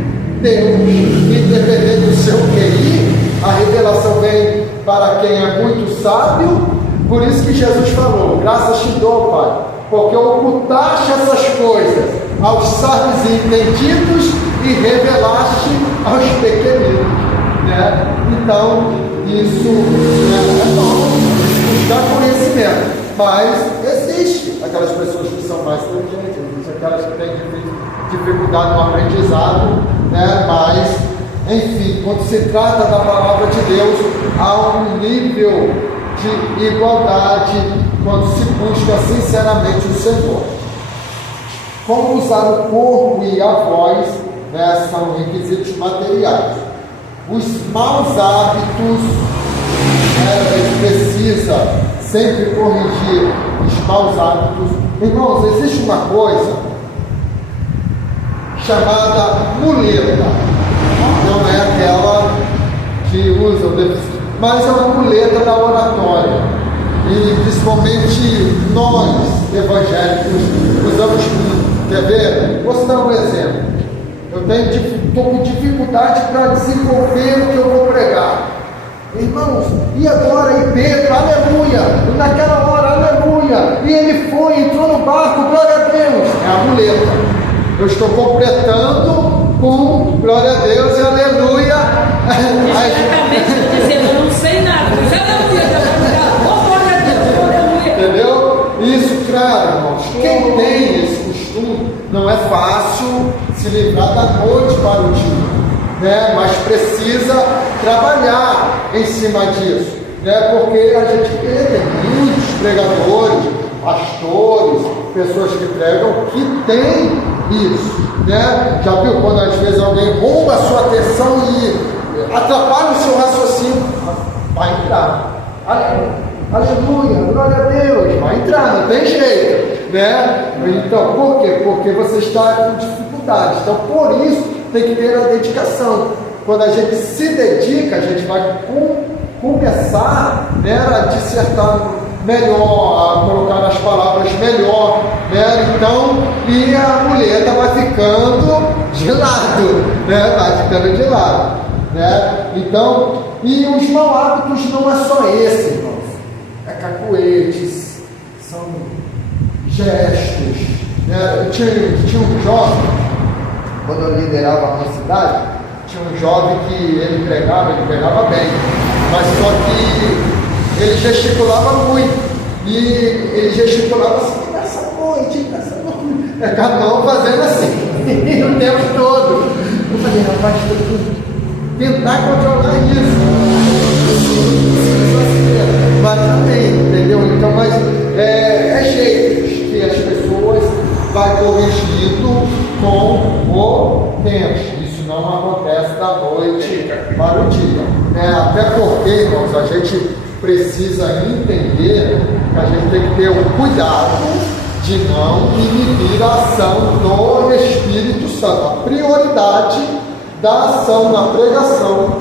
Independente do seu QI, a revelação vem para quem é muito sábio. Por isso que Jesus falou: graças te dou, Pai, porque ocultaste essas coisas aos sábios e entendidos e revelaste aos pequeninos, né? Então, isso é bom, buscar conhecimento. Mas existe aquelas pessoas que são mais inteligentes, existem aquelas que têm dificuldade no aprendizado, né? Mas, enfim, quando se trata da palavra de Deus, há um nível de igualdade quando se busca sinceramente o Senhor. Como usar o corpo e a voz, né, são requisitos materiais. Os maus hábitos, né, a gente precisa sempre corrigir os maus hábitos. Irmãos, existe uma coisa chamada muleta. Não é aquela que usa o deficiente, mas é uma muleta da oratória. E principalmente nós, evangélicos, usamos muito. Quer ver? Vou dar um exemplo. Eu estou com dificuldade para desenvolver o que eu vou pregar. Irmãos, e agora? E Pedro, aleluia! E naquela hora, aleluia! E ele foi, entrou no barco, glória a Deus! É a muleta. Eu estou completando com glória a Deus e aleluia! Exatamente, estou dizendo, eu não sei nada, mas aleluia! Entendeu? Isso, claro, irmãos. Quem tem esse costume, não é fácil se livrar da noite para o dia. Né? Mas precisa trabalhar em cima disso, né? Porque a gente tem muitos pregadores, pastores, pessoas que pregam que tem isso, né? Já viu quando às vezes alguém rouba a sua atenção e atrapalha o seu raciocínio? Vai entrar, aleluia, glória a Deus, vai entrar, não tem jeito, né? Então, por quê? Porque você está com dificuldade. Então, por isso tem que ter a dedicação. Quando a gente se dedica, a gente vai começar, né, a dissertar melhor, a colocar as palavras melhor, né? Então, e a muleta vai ficando de lado, né? Vai ficando de lado, né? Então, e os maus hábitos não é só esse, irmãos. É cacuetes, são gestos, né? Tinha um jovem, quando eu liderava uma cidade, tinha um jovem que ele pregava bem, mas só que ele gesticulava muito, e ele gesticulava assim, nessa noite, cada um fazendo assim, o tempo todo. Eu falei, rapaz, tem que tentar controlar isso. Mas também, entendeu? Então, mas é jeito que as pessoas vai corrigindo com o tempo. Isso não acontece da noite para o dia, né? Até porque, irmãos, a gente precisa entender que a gente tem que ter um cuidado de não inibir a ação do Espírito Santo. A prioridade da ação na pregação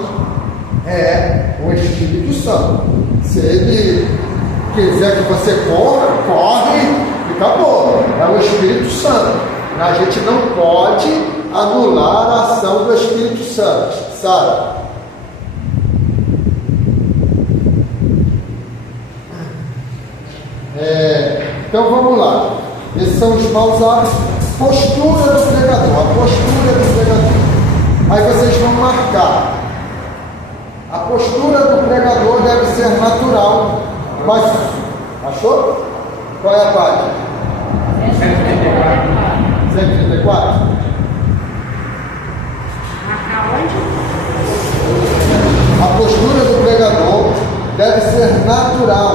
é o Espírito Santo. Se ele quiser que você corre e acabou. É o Espírito Santo. A gente não pode anular a ação do Espírito Santo, sabe? Então vamos lá. Esses são os maus hábitos. Postura do pregador. A postura do pregador. Aí vocês vão marcar. A postura do pregador deve ser natural. Mas achou? Qual é a página? 134. A postura do pregador deve ser natural,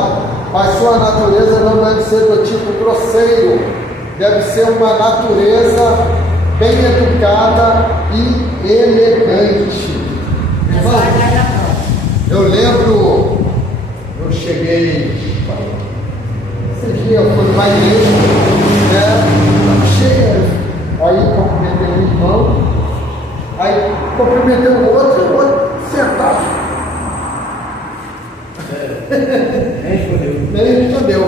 mas sua natureza não deve ser do tipo grosseiro. Deve ser uma natureza bem educada e elegante. Irmão, eu lembro, eu cheguei, esse dia eu fui numa igreja, né? Cheguei, aí cumprimentei um irmão, aí cumprimentei o outro sentado. Nem respondeu.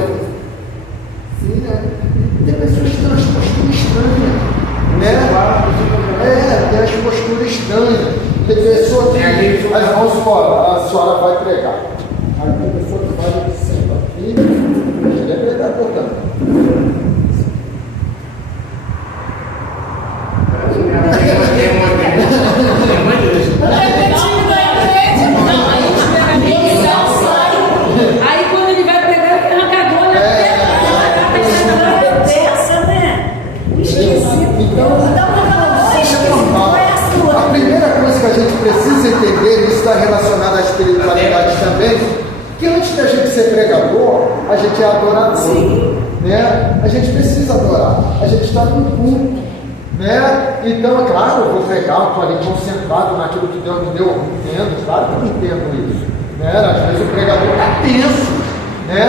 Sim, né? Tem pessoas que têm as posturas estranhas, né? Tem as posturas estranhas. Tem pessoa que. Aí vamos embora, a senhora vai pregar. Aí tem pessoa que vai senta aqui, ele é pregador também. Aí quando ele vai pregar, ele arranca a dor, Então, a primeira coisa que a gente precisa entender, isso está relacionado à espiritualidade também, que antes da gente ser pregador, a gente é adorador. Sim. Né? A gente precisa adorar, a gente está no culto. Né? Então, é claro, eu vou pregar, eu estou ali concentrado naquilo que Deus me deu, eu entendo, claro que eu entendo isso. Né? Às vezes o pregador está tenso. Né?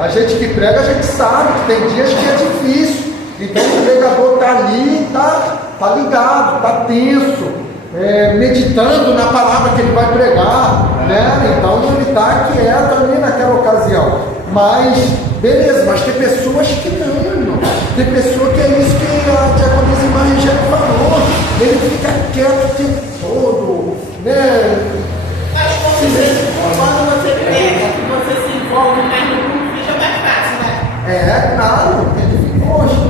A gente que prega, a gente sabe que tem dias que é difícil. Então o pregador está ali, está está ligado, está tenso, meditando na palavra que ele vai pregar, né? Então ele está quieto ali naquela ocasião. Mas, beleza, mas tem pessoas que não, irmão. Tem pessoa que é isso que a diaconisa irmã Regina falou. Ele fica quieto o tempo todo, né? Quando você prega, que você se envolve mais no grupo, fica mais fácil, né? Claro, ele fica, poxa,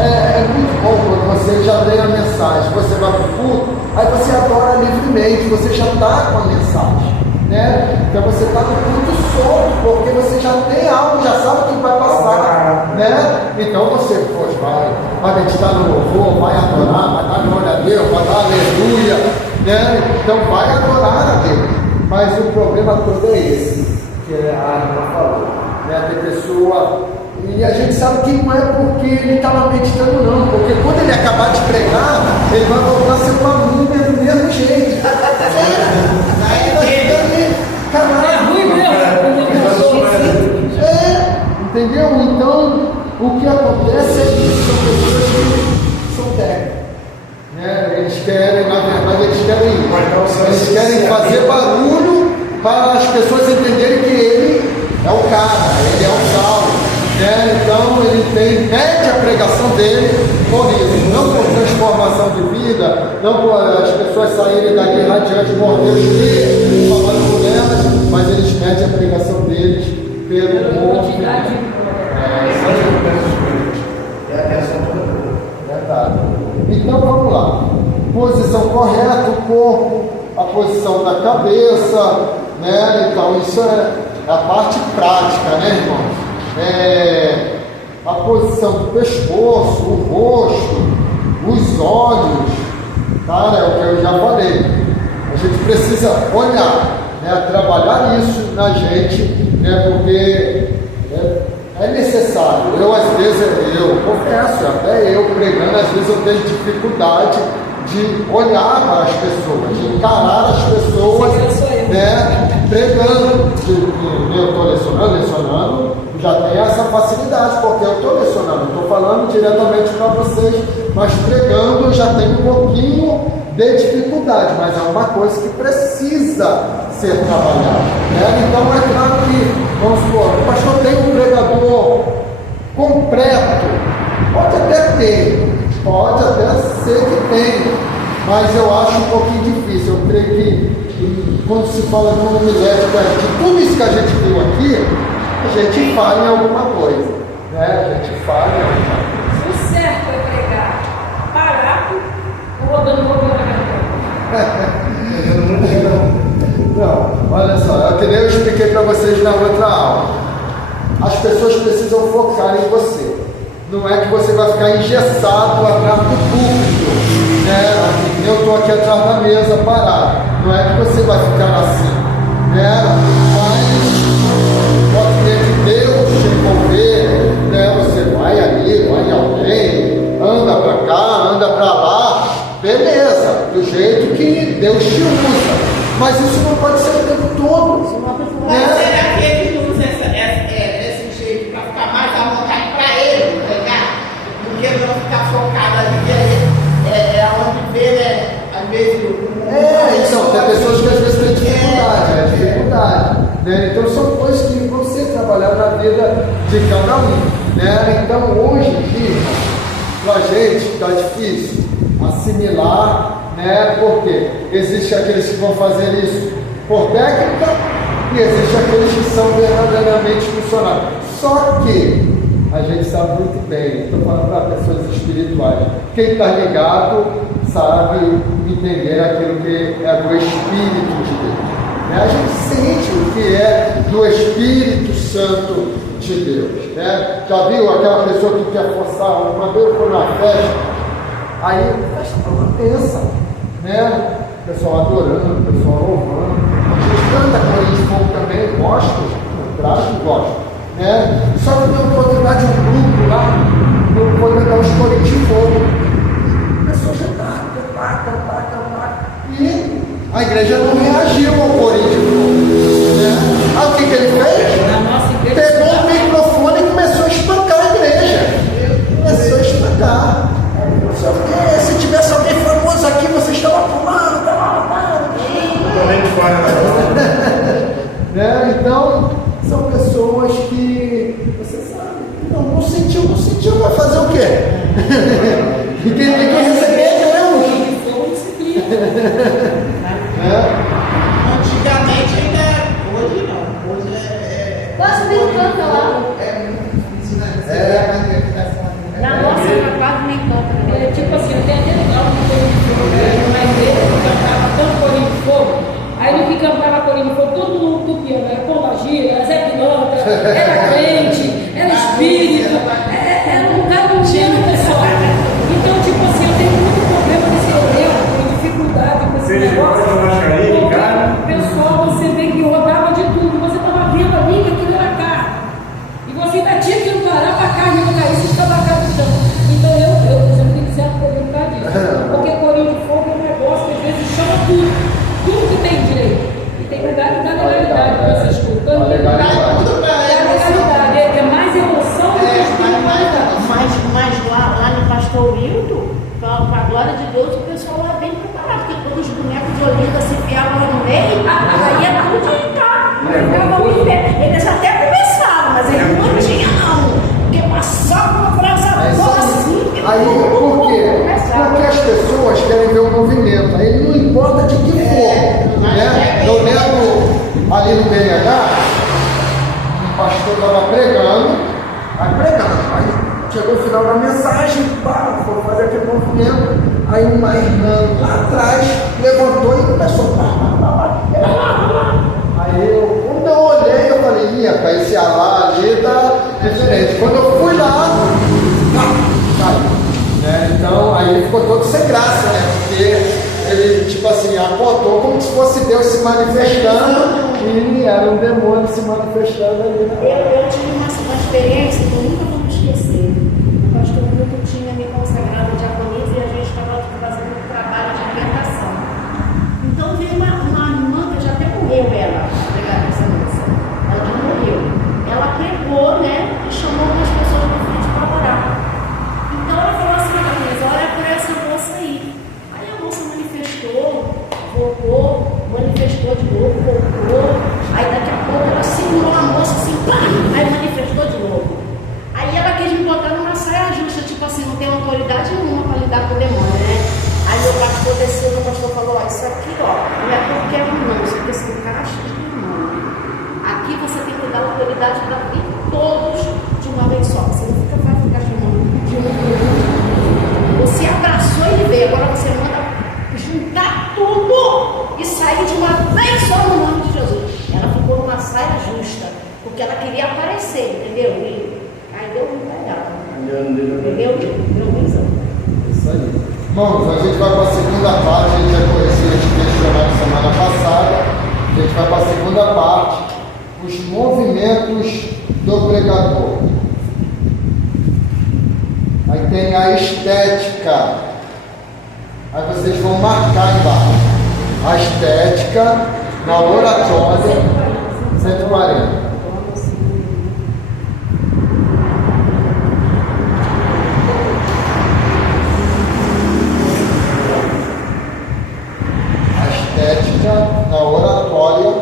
é muito bom quando você já lê a mensagem, você vai para o culto, aí você adora livremente, você já está com a mensagem, né? Então você está no culto solto, porque você já tem algo, já sabe o que vai passar, né? Então você, poxa, vai meditar no louvor, vai adorar, vai dar glória a Deus, vai dar aleluia, né? Então vai adorar a Deus. Mas o problema todo é esse, que a irmã falou, né? Tem pessoa, e a gente sabe que não é porque ele estava meditando não, porque quando ele acabar de pregar, ele vai voltar a ser uma múmia do mesmo jeito. Entendeu? Então, o que acontece é que são pessoas que são técnicas, né? Eles querem, na verdade, eles querem fazer barulho para as pessoas entenderem que ele é o cara, ele é o Saulo, né? Então ele mede a pregação dele por isso, não por transformação de vida, não por as pessoas saírem daqui radiante por Deus que falando por elas, mas eles medem a pregação deles pelo amor. Verdade. Então vamos lá. Posição correta, o corpo, a posição da cabeça, né? Então isso é a parte prática, né, irmãos? A posição do pescoço, o rosto, os olhos, cara, é o que eu já falei. A gente precisa olhar, né? Trabalhar isso na gente, né? Porque é necessário. Eu às vezes, eu confesso, até eu pregando, às vezes eu tenho dificuldade de olhar para as pessoas, de encarar as pessoas, né, pregando. Eu estou lecionando, já tenho essa facilidade, porque eu estou lecionando, estou falando diretamente para vocês, mas pregando eu já tenho um pouquinho de dificuldade, mas é uma coisa que precisa ser trabalhada, né? Então é claro que, vamos supor, o pastor tem um pregador completo, pode até ser que tenha, mas eu acho um pouquinho difícil. Eu creio que quando se fala de uma milética, de tudo isso que a gente viu aqui, a gente falha em alguma coisa, né? A gente falha em alguma coisa. O certo é pregar parado ou rodando um pouquinho na garganta? Não, olha só, é que nem eu expliquei para vocês na outra aula. As pessoas precisam focar em você. Não é que você vai ficar engessado atrás do púlpito, né? Eu estou aqui atrás da mesa parado. Não é que você vai ficar assim, né? Mas pode ter que Deus te envolver, né? Você vai ali, vai em alguém, anda para cá, anda para lá, beleza, do jeito que Deus te usa. Mas isso não pode ser o tempo todo. Mas será que ele usa esse jeito para ficar mais à vontade para ele pregar? Porque não ficar focado ali, onde vê, né? Às vezes então, tem pessoas que às vezes têm dificuldade, né? Então são coisas que vão ser trabalhadas na vida de cada um, né? Então hoje em dia, para a gente está difícil assimilar, né? Porque existe aqueles que vão fazer isso por técnica e existe aqueles que são verdadeiramente funcionários. Só que a gente sabe muito bem, estou falando para pessoas espirituais, quem está ligado sabe entender aquilo que é do Espírito de Deus, né? A gente sente o que é do Espírito Santo de Deus, né? Já viu aquela pessoa que quer forçar? Uma vez eu fui numa festa, aí a festa está uma tensa, né? O pessoal adorando, o pessoal louvando, a gente canta coisa de fogo também, gosto, né? Só que deu oportunidade de um grupo lá, não foi cantar os corinhos de fogo. A pessoa já cantar. E a igreja não reagiu ao corinho de fogo, né? Aí o que ele fez? Pegou o microfone e começou a espancar a igreja. Começou a espancar. Antigamente ainda era, hoje não. Hoje Quase nem canta lá. Na nossa, quase nem canta. Tipo assim, eu tenho até legal que tem uma igreja que cantava tanto Corinho de Fogo. Aí no que cantava Corinho de Fogo, todo mundo do piano, era Pomba Gira, era Zé Pilantra, era crente, era espírito, era um cara que tinha no pessoal. Então, tipo assim, eu tenho muito problema nesse elenco, tenho dificuldade com esse negócio. Porque o pessoal, você vê que rodava de tudo, você estava vendo ali que aquilo era carne. E você ainda tinha que parar para a carne não cair, você estava caindo no chão. Então eu, por exemplo, tenho que ser aposentar disso. Porque Corinho de Fogo é um negócio que às vezes chama tudo que tem direito. E tem lugar que dá legalidade para você escutando. É mais emoção do que espiritualidade. Mas lá no Pastor Wilton, para a glória de Deus, o pessoal lá bem preparado, porque quando os bonecos de Olinda se enfiavam lá no meio, aí era tudo de cá. Eles até começaram, mas eles não tinham não. Porque passava uma frase assim. Aí, por quê? Porque as pessoas querem ver o movimento. Aí não importa de que for. Né? Eu lembro ali no BNH, um pastor estava pregando, aí chegou o final da mensagem, foi fazer aquele movimento. Aí uma irmã lá atrás levantou e começou. Aí quando eu olhei, eu falei, rapaz, esse alá ali tá diferente. Quando eu fui lá, né? Então aí ele ficou todo sem graça, né? Porque ele, tipo assim, apontou como se fosse Deus se manifestando e era um demônio se manifestando ali. Eu tive uma experiência que eu nunca vou me esquecer. O pastor Milton tinha me consagrado a diaconisa e a gente estava fazendo um trabalho de libertação. Então veio uma irmã que já até morreu ela, obrigada essa moça. Ela já morreu. Ela pegou, né, e chamou algumas pessoas na frente para orar. Então ela falou assim, olha por essa moça aí. Aí a moça manifestou, voltou, manifestou de novo, voltou. Aí daqui a pouco ela segurou a moça assim, pá, aí manifestou de novo. Aí ela quis me botar numa saia justa, tipo assim, não tem autoridade nenhuma para lidar com o demônio, né? Aí meu pastor desceu, meu pastor falou, isso aqui, não é qualquer um não, isso aqui se encaixa de demônio. Aqui você tem que dar autoridade para vir todos de uma vez só. Você não vai ficar chamando de um. Você abraçou ele veio, agora você manda juntar tudo e sair de uma vez só no nome de Jesus. Ela ficou numa saia justa, porque ela queria aparecer, entendeu? E aí deu muito legal. Entendeu? Deu muito. Isso aí. Irmãos, a gente vai para a segunda parte, a gente já conheceu esse questionário semana passada. A gente vai para a segunda parte, os movimentos do pregador. Aí tem a estética. Aí vocês vão marcar embaixo. A estética na oratória, 140. Na oratória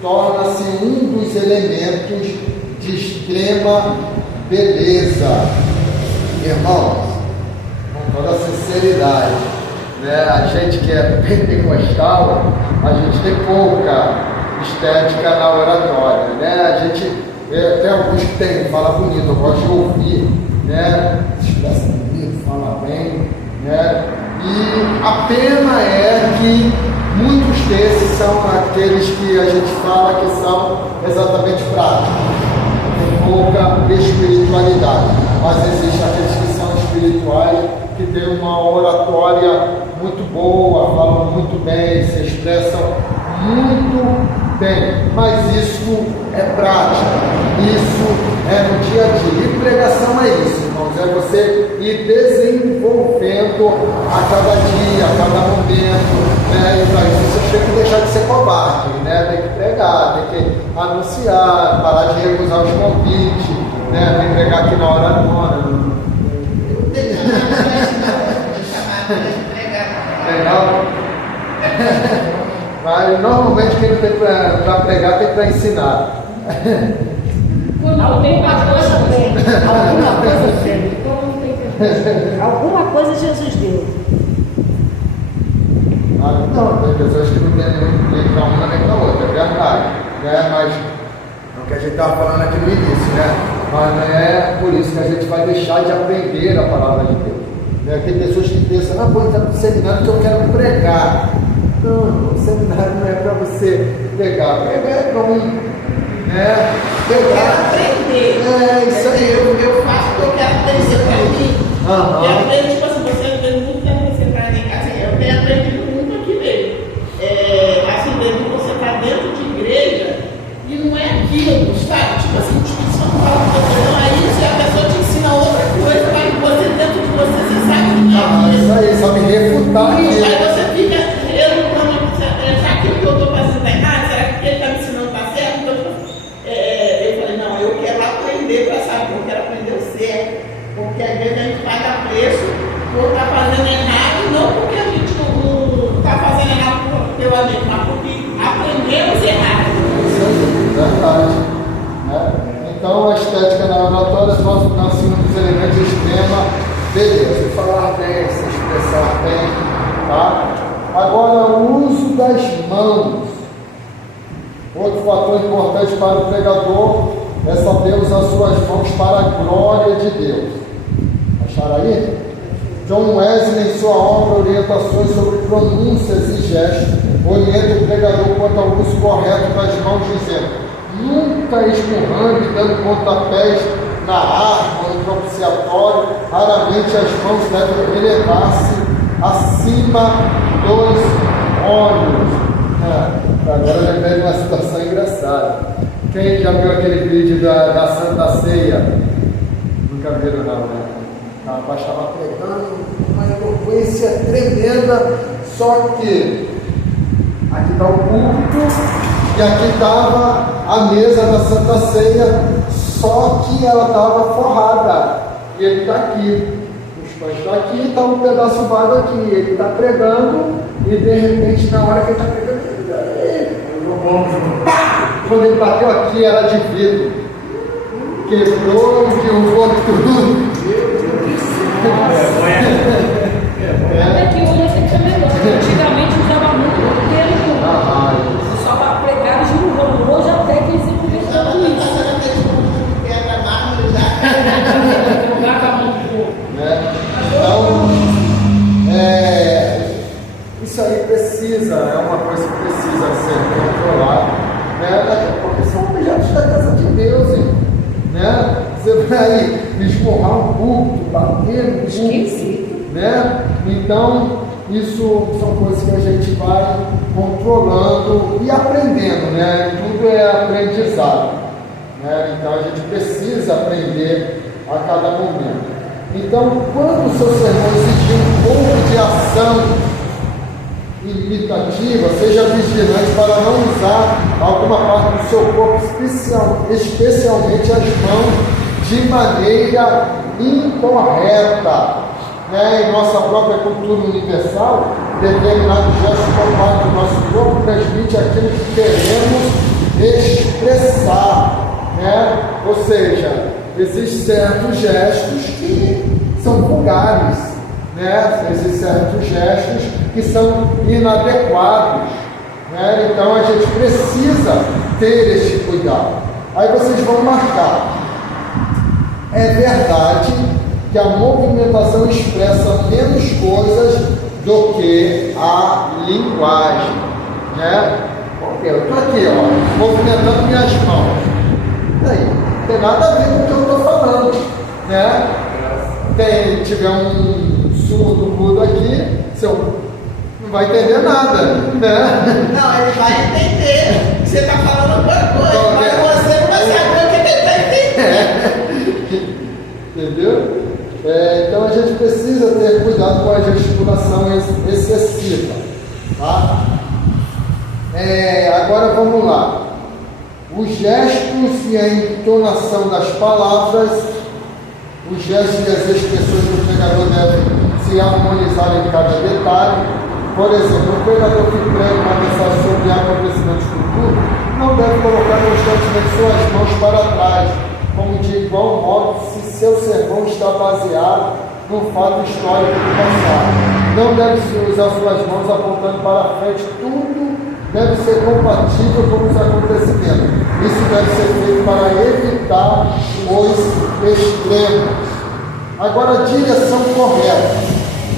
torna-se um dos elementos de extrema beleza. Irmãos, com toda sinceridade, né? A gente que é pentecostal, a gente tem pouca estética na oratória, né? A gente tem alguns que tem, fala bonito, eu gosto de ouvir, né? Se expressa bonito, fala bem, né? E a pena é que muitos desses são aqueles que a gente fala que são exatamente práticos, tem pouca espiritualidade, mas existem aqueles que são espirituais, que têm uma oratória muito boa, falam muito bem, se expressam muito bem, mas isso é prática, isso é no dia a dia, e pregação é isso, irmãos, é você ir desenvolvendo a cada dia, a cada momento, né? E para isso você tem que deixar de ser covarde, né? Tem que pregar, tem que anunciar, parar de recusar os convites, né? Tem que pregar aqui na hora nona. Legal? Mas normalmente quem não tem para pregar tem para ensinar. Não tem pastor também. Alguma coisa tem. Alguma coisa Jesus deu. pessoas que não têm nenhum nem para uma nem para outra, é verdade. Né? Mas é o que a gente estava falando aqui no início, né? Mas não é por isso que a gente vai deixar de aprender a palavra de Deus. Né? Tem pessoas que pensam, vou entrar no seminário que eu quero pregar. Não, o seminário não é para você pregar. Pregar é bom. Né? Eu quero aprender. Isso aí. Eu faço o que eu quero aprender para mim. Aham. Eu aprendo, tipo assim, você aprende muito tempo você para mim. Assim, eu tenho aprendido muito aqui mesmo. Assim, mesmo você está dentro de igreja e não é aquilo, sabe? Tipo assim, São Paulo, não é isso, e a pessoa te ensina outra coisa, mas você dentro de você sabe que não é isso. Isso aí, sabe refutar. Isso, aí você fica, será que o que eu estou fazendo está errado? Será que o que ele está me ensinando está certo? Então, eu falei, não, eu quero aprender para saber, eu quero aprender o certo, porque às vezes a gente paga preço por estar fazendo errado, não porque a gente não está fazendo errado pelo amigo, mas porque aprendemos errado. Verdade. Né? Então, a estética na oratória, nós ensino dos elementos extrema, beleza, falar bem, se expressar bem, tá? Agora, o uso das mãos. Outro fator importante para o pregador é saber usar suas mãos para a glória de Deus. Acharam aí? John Wesley, em sua obra Orientações sobre Pronúncias e Gestos, orienta o pregador quanto ao uso correto das mãos, dizendo: nunca esmurrando e dando pontapés na harpa ou no propiciatório, raramente as mãos devem elevar-se acima dos olhos. Agora eu lembrei de uma situação engraçada. Quem já viu aquele vídeo da Santa Ceia? Nunca viram não, né? A rapaz estava pregando uma eloquência tremenda, só que aqui está o púlpito e aqui estava a mesa da Santa Ceia, só que ela estava forrada. E ele está aqui, os pães estão aqui, está um pedaço vago aqui. Ele está pregando e de repente, na hora que ele está pregando, quando ele bateu aqui, era de vidro, quebrou, derrubou tudo. É que hoje você tinha melhor. Antigamente usava muito roteiro. Só para pregar de um hoje até que eles começaram com isso. Então, isso aí precisa, é uma coisa que precisa ser controlada, né? Porque são objetos da casa de Deus, hein? Né? Você vai esmurrar um púlpito, bater no púlpito, né? Então, isso são coisas que a gente vai controlando e aprendendo, né? Tudo é aprendizado, né? Então, a gente precisa aprender a cada momento. Então, quando o seu sermão exigir um pouco de ação imitativa, seja vigilante para não usar alguma parte do seu corpo, especialmente as mãos, de maneira incorreta. Né? Em nossa própria cultura universal, determinado gesto por parte do nosso corpo transmite aquilo que queremos expressar. Né? Ou seja, existem certos gestos que são vulgares, né? Existem certos gestos que são inadequados, né? Então a gente precisa ter esse cuidado. Aí vocês vão marcar. É verdade que a movimentação expressa menos coisas do que a linguagem, né? Porque eu estou aqui, ó, movimentando minhas mãos. E aí? Não tem nada a ver com o que eu estou falando, né? Tiver um surdo mudo aqui, não vai entender nada, né? Não, ele vai entender. Você está falando outra coisa, mas você não vai saber o que ele está entendendo. Entendeu? Então a gente precisa ter cuidado com a gesticulação excessiva, tá? Agora vamos lá. Os gestos e a entonação das palavras, os gestos e as expressões do pregador devem se harmonizar em cada detalhe. Por exemplo, o pregador que prega uma mensagem sobre acontecimentos futuros não deve colocar constantemente suas mãos para trás, como de igual modo se seu sermão está baseado num fato histórico do passado. Não deve-se usar suas mãos apontando para a frente, tudo deve ser compatível com os acontecimentos. Isso deve ser feito para evitar os extremos. Agora, a direção correta.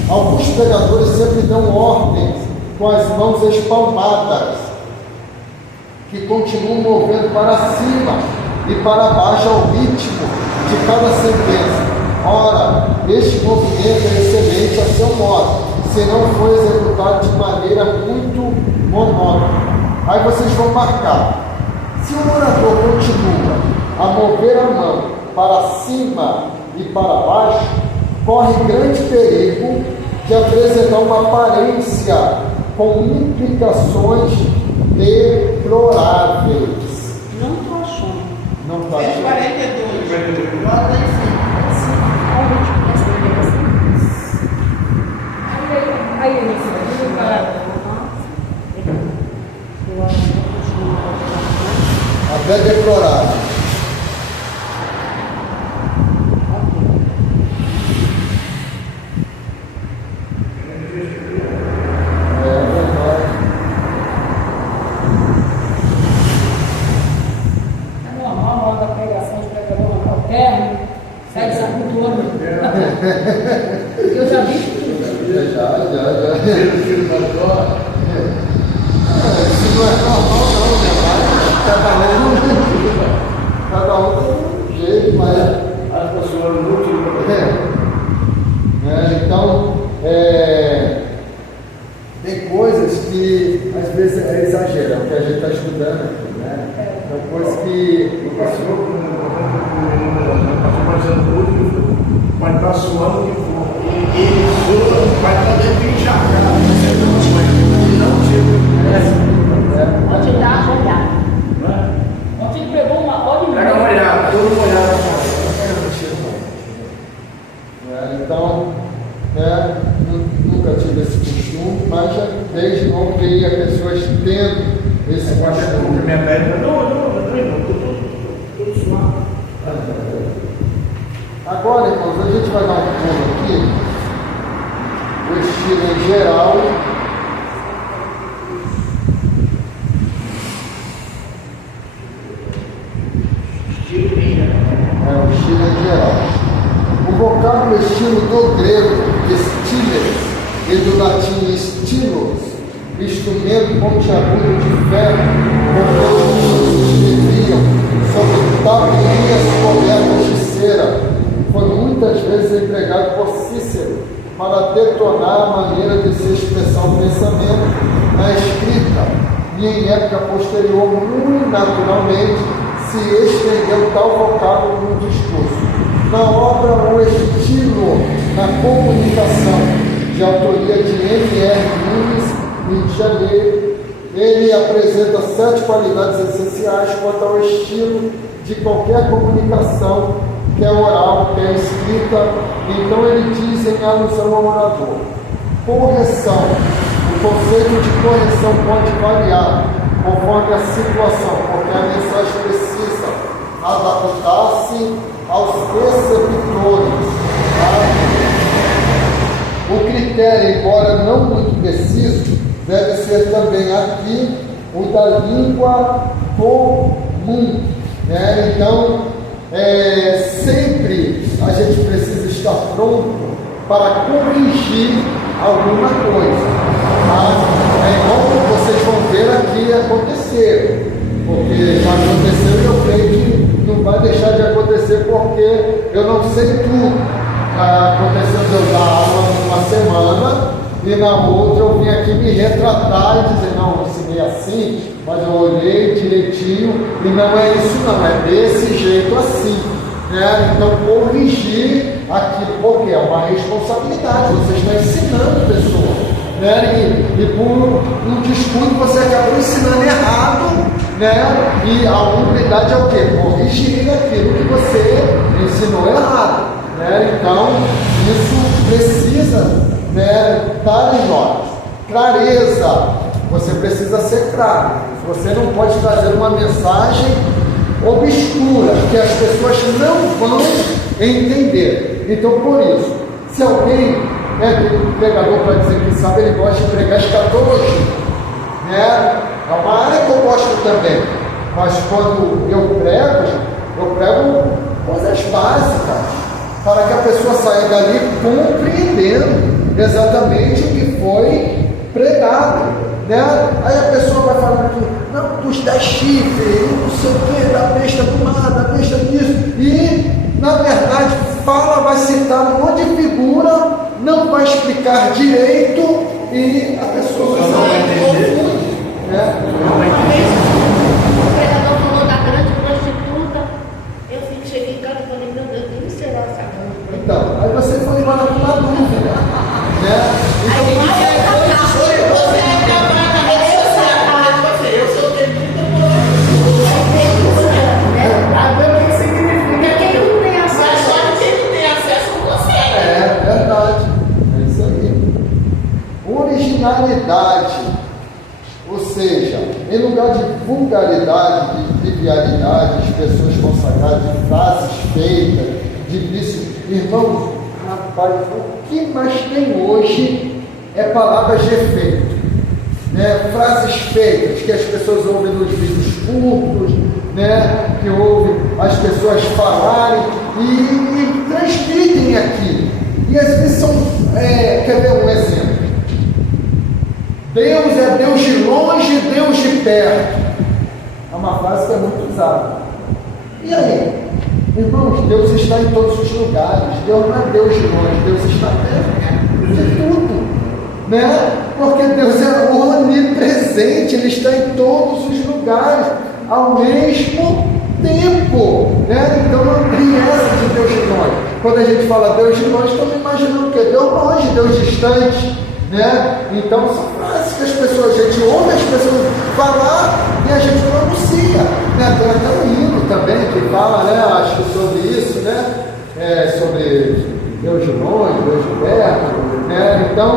Alguns pregadores sempre dão ordens com as mãos espalmadas, que continuam movendo para cima e para baixo ao ritmo de cada sentença. Ora, este movimento é excelente a seu modo, se não for executado de maneira muito monótona. Aí vocês vão marcar. Se o orador continua a mover a mão para cima e para baixo, corre grande perigo de apresentar uma aparência com implicações deploráveis. Não estou achando. Não está achando? 42. Bota lá em cima. Aí, Elisa, Até deplorável. é normal na hora da pregação, o pregador mandar o terno, sai de saco todo. Eu já vi tudo. Já. Tiro da dó. Isso não é normal não, né? Cada um tem um jeito, mas... As pessoas não tiram. Então, tem coisas que às vezes é exagero, é o que a gente está estudando aqui, né? São coisas que... O pastor, fazendo tudo, pode estar suando de fogo. Ele sua, vai estar dentro de encharcado, você não tira. Pode dar uma olhada. Ontem ele pegou uma hora e Pega uma meia. olhada, todo mundo olhada. Então, nunca tive esse costume, mas já desde não veia pessoas tendo esse costume. Minha médica, não, tudo suave. Agora, irmãos, a gente vai dar um pulo aqui, o estilo em geral. O estilo em geral. O vocábulo estilo do grego, stiles, e do latim stilos, instrumento pontiagudo de ferro, com que escreviam sobre tabuinhas cobertas de cera, foi muitas vezes empregado por Cícero para detonar a maneira de se expressar o pensamento na escrita, e em época posterior, muito naturalmente, se estendeu tal vocábulo no discurso. Na obra O Estilo na Comunicação, de autoria de M.R. Nunes, Rio de Janeiro, ele apresenta 7 qualidades essenciais quanto ao estilo de qualquer comunicação, que é oral, que é escrita. Então ele diz em alusão ao orador: correção. O conceito de correção pode variar conforme a situação, porque a mensagem precisa adaptar-se aos receptores. O critério, embora não muito preciso, deve ser também aqui o da língua comum. Então, sempre a gente precisa estar pronto para corrigir alguma coisa. É igual vocês vão ver aqui acontecer, porque já aconteceu e eu creio que não vai deixar de acontecer, porque eu não sei tudo. Aconteceu de eu dar aula numa semana e na outra eu vim aqui me retratar e dizer: não, eu ensinei assim, mas eu olhei direitinho e não é isso não, é desse jeito assim. Então corrigir aquilo, porque é uma responsabilidade, você está ensinando a pessoa. E por um descuido você acabou ensinando errado, e a humildade é o quê? Corrigir aquilo que você ensinou errado. Então, isso precisa estar em nós. Clareza, você precisa ser claro. Você não pode trazer uma mensagem obscura, que as pessoas não vão entender. Então, por isso, Se alguém, tem um pregador para dizer que sabe, ele gosta de pregar escatologia, né? É uma área que eu gosto também, mas quando eu prego coisas básicas, para que a pessoa saia dali compreendendo exatamente o que foi pregado, né? Aí a pessoa vai falar aqui, não, dos 10 chifres, não sei o que, da besta do mar, da besta disso, e na verdade vai citar um monte de figura, não vai explicar direito, e a pessoa não vai entender. Uma vez o pregador falou da grande prostituta, eu cheguei em casa e falei, meu Deus, nem será essa grande. Então, aí você foi embora com uma dúvida, né? Aí Você é capaz da rede social, eu sou dedito para ver o que significa aquilo. Mas só que quem não tem acesso não consegue. É verdade, é isso aí. Originalidade, ou seja, em lugar de vulgaridade, de trivialidade, de expressões consagradas, de frases feitas, de vício. Irmãos, rapaz, o que mais tem hoje é palavras de efeito, né? Frases feitas que as pessoas ouvem nos vídeos curtos, né? Que ouvem as pessoas falarem e transmitem aquilo. E às vezes são, quer ver um exemplo? Deus é Deus de longe, Deus de perto. É uma frase que é muito usada. E aí? Irmãos, Deus está em todos os lugares. Deus não é Deus de longe, Deus está perto de tudo, né? Porque Deus é onipresente, Ele está em todos os lugares ao mesmo tempo, né? Então não tem essa de Deus de longe. Quando a gente fala Deus de longe, estamos imaginando que é Deus longe, Deus distante, né? Então são frases que a gente ouve as pessoas falar e a gente pronuncia, né? Tem até um hino também que fala, né? Acho que sobre isso, né? Sobre Deus de longe, Deus de perto, né? Então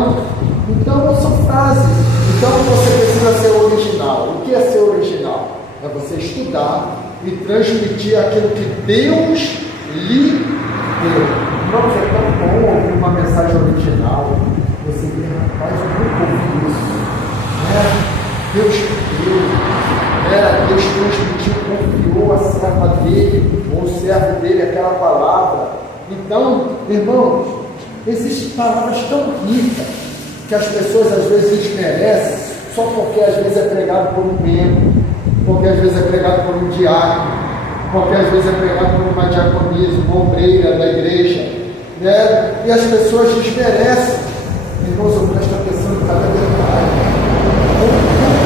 são frases. Então você precisa ser original. O que é ser original? É você estudar e transmitir aquilo que Deus lhe deu. Não é tão bom ouvir uma mensagem original. Você vê, rapaz, eu nunca ouvi isso, né? Deus deu, Deus transmitiu, confiou a serva dele, ou o servo dele, aquela palavra. Então, irmãos, existem palavras tão ricas que as pessoas às vezes desmerecem, só porque às vezes é pregado por um membro, porque às vezes é pregado por um diácono, porque às vezes é pregado por uma diaconisa, uma obreira da igreja, né? E as pessoas desmerecem. Irmãos, eu presto atenção em cada detalhe.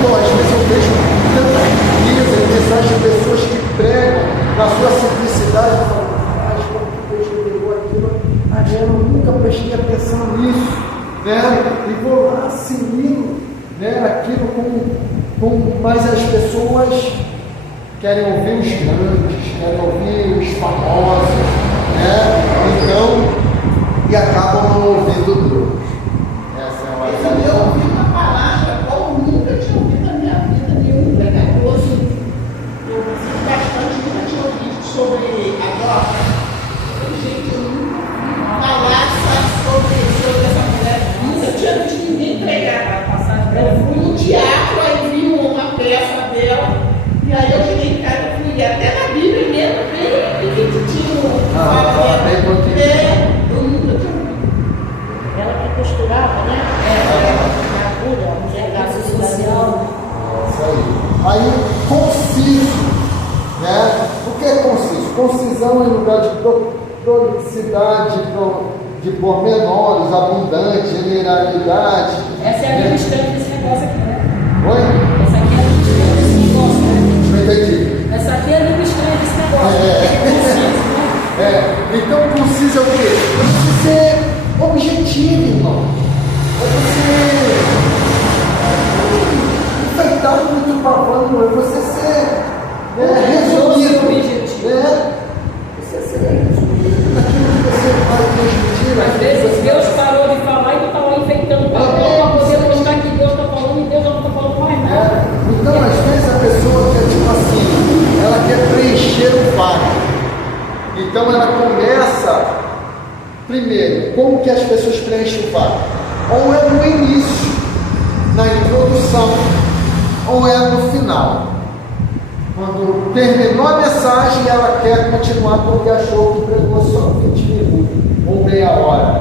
Às vezes eu vejo tanta riqueza em mensagens de pessoas que pregam na sua simplicidade. Eu falo, mas como que Deus liberou aquilo? Eu nunca prestei atenção nisso, né? E vou lá, assimilo, né, aquilo mas as pessoas querem ouvir os grandes, querem ouvir os famosos, né? Então, e acabam não ouvindo Deus. Eu ouvi uma palavra como nunca tinha ouvido na minha vida, nenhum pregador. Eu ouvi bastante, nunca tinha ouvido sobre a droga. Gente, eu nunca ouvi falar sobre essa mulher. Nunca tinha visto ninguém pregar. Eu fui no teatro, aí vi uma peça dela, e aí eu cheguei em casa e fui até na Bíblia mesmo, bem pequenininho. Eu nunca tinha ouvido. Ela que costurava, né? A agulha, a mulher da social. Isso aí. Aí, conciso, né? O que é conciso? Concisão em lugar de prolixicidade, de pormenores, abundante, generalidade. Essa é a ministrante desse negócio aqui, né? Oi? Essa aqui é a ministrante desse negócio, né? Não entendi. Essa aqui é a ministrante desse negócio. Então, conciso é o quê? É você ser objetivo, irmão. É você enfeitar muito pavão, é você ser resumido. Você ser resumido naquilo que você vai transmitir. Às vezes Deus parou de falar e tu está lá enfeitando o papel para poder mostrar que Deus está falando e Deus não está falando mais nada. Então, às vezes, a pessoa quer, tipo assim, ela quer preencher o vácuo. Então, ela começa, primeiro, com o que as pessoas preenchem o vácuo? Ou é no início, na introdução, ou é no final. Quando terminou a mensagem, ela quer continuar porque achou que pregou só 20 minutos ou meia hora,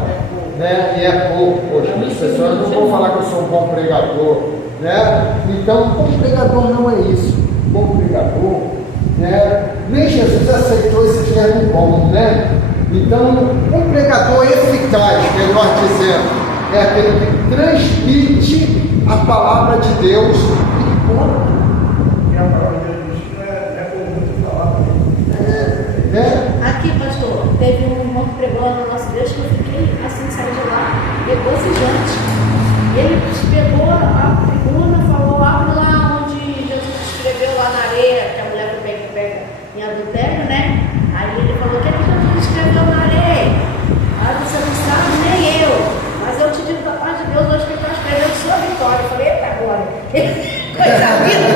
né? E é pouco. Poxa, as pessoas não vão falar que eu sou um bom pregador, né? Então, bom pregador não é isso. Bom pregador, né? Nem Jesus aceitou esse termo bom, né? Então, um pregador eficaz, melhor dizendo, é aquele que transmite a palavra de Deus e ponto. E a palavra de Deus é comum de falar também. Né? Aqui, pastor, teve um irmão que pregou lá na nossa igreja que eu fiquei assim, saí de lá, regozijante. Ele pegou a tribuna, falou lá onde Jesus escreveu lá na areia, que a mulher foi pega em adultério, né? Aí ele falou: o que Jesus escreveu na areia? Ah, você não sabe, nem eu. Mas eu te digo da parte de Deus, hoje que ele está escrevendo sua vitória. Eu falei: eita, glória. Coisa linda.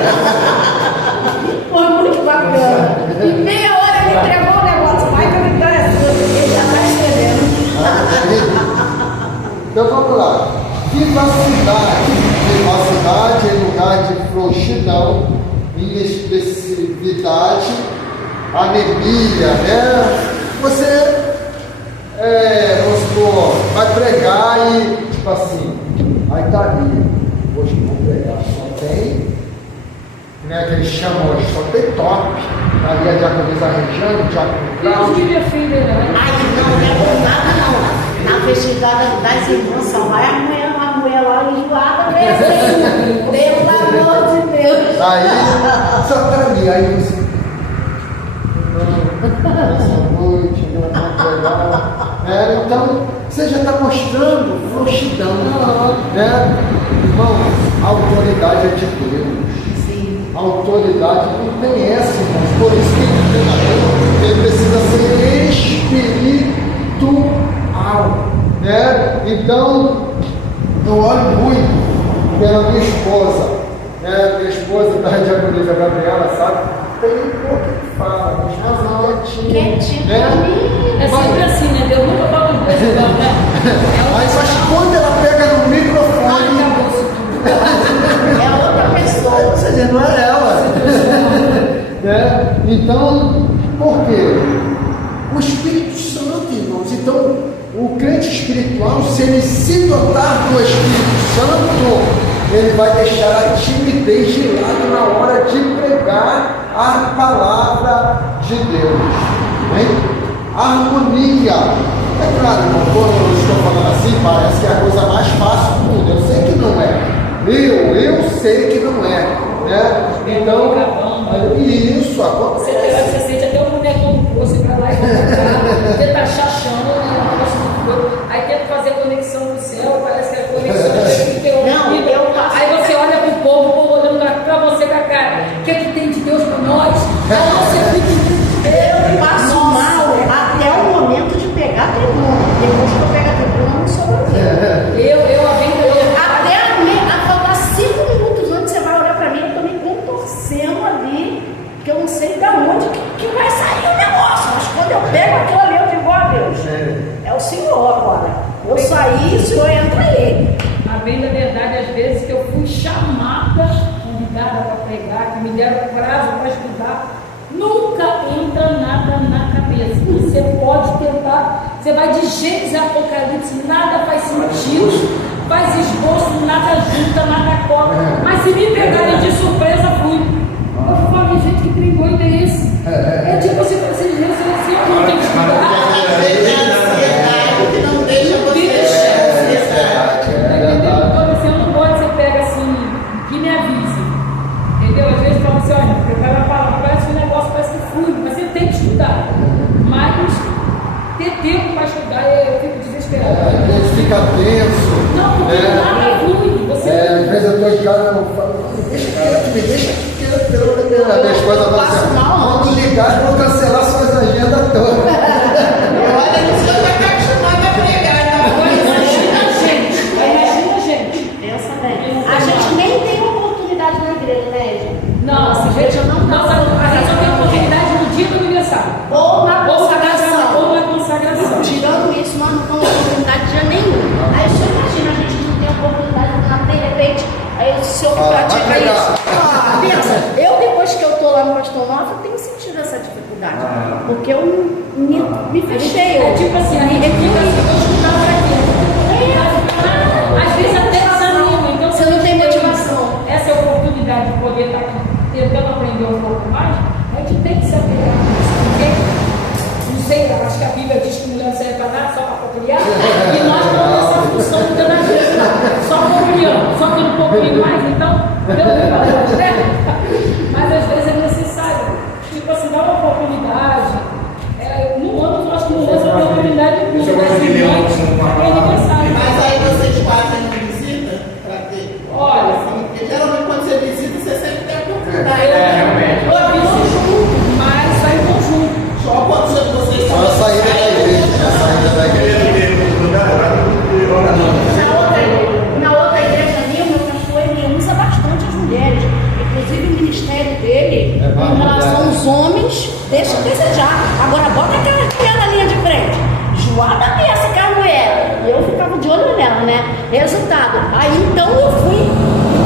Foi muito bacana. Em meia hora ele entregou o negócio. Vai que a vitória é sua. Ele já está escrevendo. Então vamos lá. Vivacidade. Vivacidade é lugar de frouxidão, inexpressividade, anemia, né? Você, vamos supor, vai pregar e, tipo assim, aí tá ali, hoje vou pregar, só tem, né, que eles chamam hoje, só tem top, ali a diaconisa Regiane, o diácono Deus Cláudio. que me ofende, né? Ai, não é por nada não. Na festividade das irmãs só vai a mulher lá enjoada mesmo. Pelo amor de Deus. Aí, só tá ali, aí você. Essa noite, não vou pregar. Então, você já está mostrando frouxidão. Né? Irmão, a autoridade é de Deus. Sim. A autoridade não tem essa, irmãos. Por isso que ele precisa ser espiritual. Né? Então, eu olho muito pela minha esposa. Né? Minha esposa da diaconisa Gabriela, sabe? Tem pouco que fala, minha esposa quietinha. Né? É sempre assim, né? Deus nunca fala de Deus igual, né? Mas quando ela pega no microfone, É outra pessoa. ou seja, não é ela. Né? Então, por quê? O Espírito Santo, irmãos. Então, o crente espiritual, se ele se dotar do Espírito Santo, ele vai deixar a timidez de lado na hora de pregar a palavra de Deus. Né? Harmonia. É claro, irmão, quando eu estou falando assim, parece que é a coisa mais fácil do mundo. Eu sei que não é. Eu sei que não é. Né? Então, isso acontece. Você sente até o bonecão que você vai lá e colocar, você tá chachando, aí tenta fazer conexão no céu, parece que a conexão que tem aí você olha pro povo olhando pra você com a cara, o que é que tem de Deus pra nós? Aí você fica, Eu passo mal até o momento de pegar a tribuna. Depois que eu pego a tribuna, eu não sou até a faltar 5 minutos antes, você vai olhar pra mim, eu tô me contorcendo ali, que eu não sei de onde que vai sair o negócio. Mas quando eu pego aquilo ali, eu digo: ó Deus, é o Senhor agora. Eu saí, o Senhor entra aí. a bem da verdade, às vezes que eu fui chamada, convidada para pregar, que me deram prazo para estudar, nunca entra nada na cabeça. Você pode tentar, você vai de Gênesis a Apocalipse, nada faz sentido, faz esboço, nada junta, nada cola. Mas se me pegarem de surpresa, fui. Eu falei: gente, que trem doido é esse? É tipo assim, vocês eu não tenho que estudar. Que não deixa você. Eu não gosto que você pega assim, que me avise. Entendeu? Às vezes fala assim: olha, prepara a palavra, parece que o negócio parece que flui, mas você tem que estudar. Mas ter tempo para estudar, eu fico desesperado. A gente fica tenso. Não, porque nada flui. Você Às vezes eu estou em casa e eu falo: deixa quieto, me deixa quieto, pelo amor de Deus. A minha esposa fala assim: vamos ligar, vou cancelar suas agendas todas. Olha, não sei o que está acostumado a pregar. imagina a gente. Pensa bem. A gente nem tem oportunidade na igreja, né, gente? Não, a gente só tem oportunidade no dia do aniversário. Ou na consagração. Ou na consagração. Tirando isso, não não tem oportunidade de dia nenhum. Aí você imagina, a gente não tem oportunidade, de repente, aí o senhor pratica isso. Pensa, eu depois que eu tô lá no Pastor Nova, eu tenho sentido essa dificuldade. Porque eu me fechei. É tipo assim, a gente fica assim, eu escutar pra quê? Às vezes até desanima, então Você não tem motivação. Essa oportunidade de poder estar aqui tentando aprender um pouco mais, a gente tem que se apegar a isso, porque, não sei, eu acho que a Bíblia diz que mulher não serve para nada, só para criar, e nós temos essa função de toda a gente, só comunhão, só que um pouquinho mais, então, mas às vezes é necessário, tipo assim, dar uma oportunidade, no ano nós temos essa oportunidade de tudo, é aniversário. Mas aí vocês fazem uma visita para ter? Olha, porque geralmente quando você visita, você sempre tem a oportunidade. Realmente. eu aviso junto, mas sai em conjunto. Só quando vocês Só a saída da igreja. A saída da igreja. Na outra igreja minha, o meu pastor ele usa bastante as mulheres. Inclusive o ministério dele, em relação aos homens, deixa a desejar. Agora bota aquela linha de frente. Joada a peça, aquela mulher. E eu ficava de olho nela, né? Resultado. Aí então eu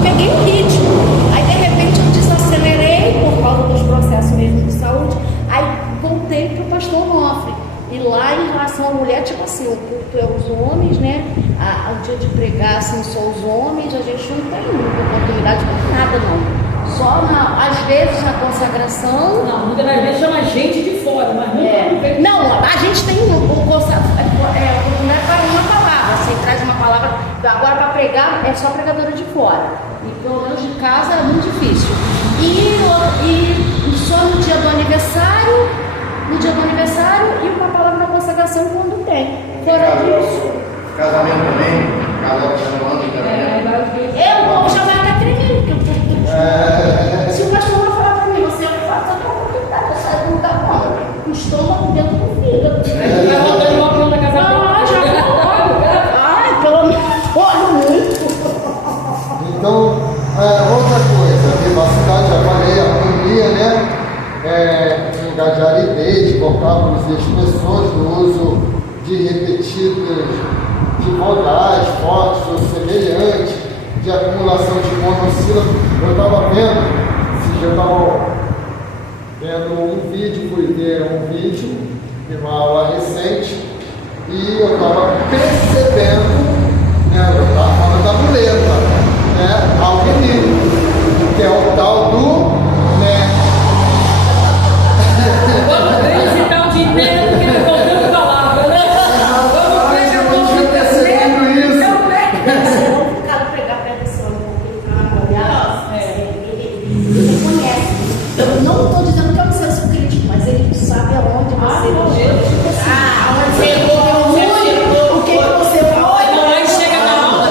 peguei o ritmo. Aí de repente eu desacelerei por causa dos processos mesmo de saúde. Aí voltei para o pastor Onofre. E lá em relação à mulher, tipo assim, o culto é os homens, né? O dia de pregar, assim, só os homens, a gente não tem muita oportunidade para nada, não. Só às vezes na consagração. Não, muitas das vezes chama gente de fora, mas nunca Não, a gente tem oportunidade para uma palavra. Você traz uma palavra, agora para pregar é só pregadora de fora. E pelo menos de casa é muito difícil. E só no dia do aniversário. No dia do aniversário e uma palavra na consagração quando tem. Fora disso. Casamento também, casal que está no ano também. O povo já vai até tremendo, porque se o pastor vai falar para mim, você faz a oportunidade, eu saio do lugar fora. O estômago dentro do fígado. Vai voltando logo pelo casamento. Ai, pelo menos, olha muito. Então, outra coisa, a vivacidade, já falei, a harmonia, né? Um lugar de aridez, vocábulos e expressões no uso de repetidas, de vogais fortes ou semelhantes, de acumulação de monossílabos. Eu estava vendo um vídeo, fui ver um vídeo de uma aula recente e eu estava percebendo, né, eu estava falando da muleta, né, ao menino, que é o tal do, né, Vamos visitar o dia inteiro, porque ele voltando palavra, né? Vamos ver, eu vou percebendo isso. Eu vou ficar pregar perto desse homem, porque ele está na ele conhece. Eu não estou dizendo que é um senso crítico, mas ele sabe aonde você onde você errou, o que você falou. Então aí chega na aula,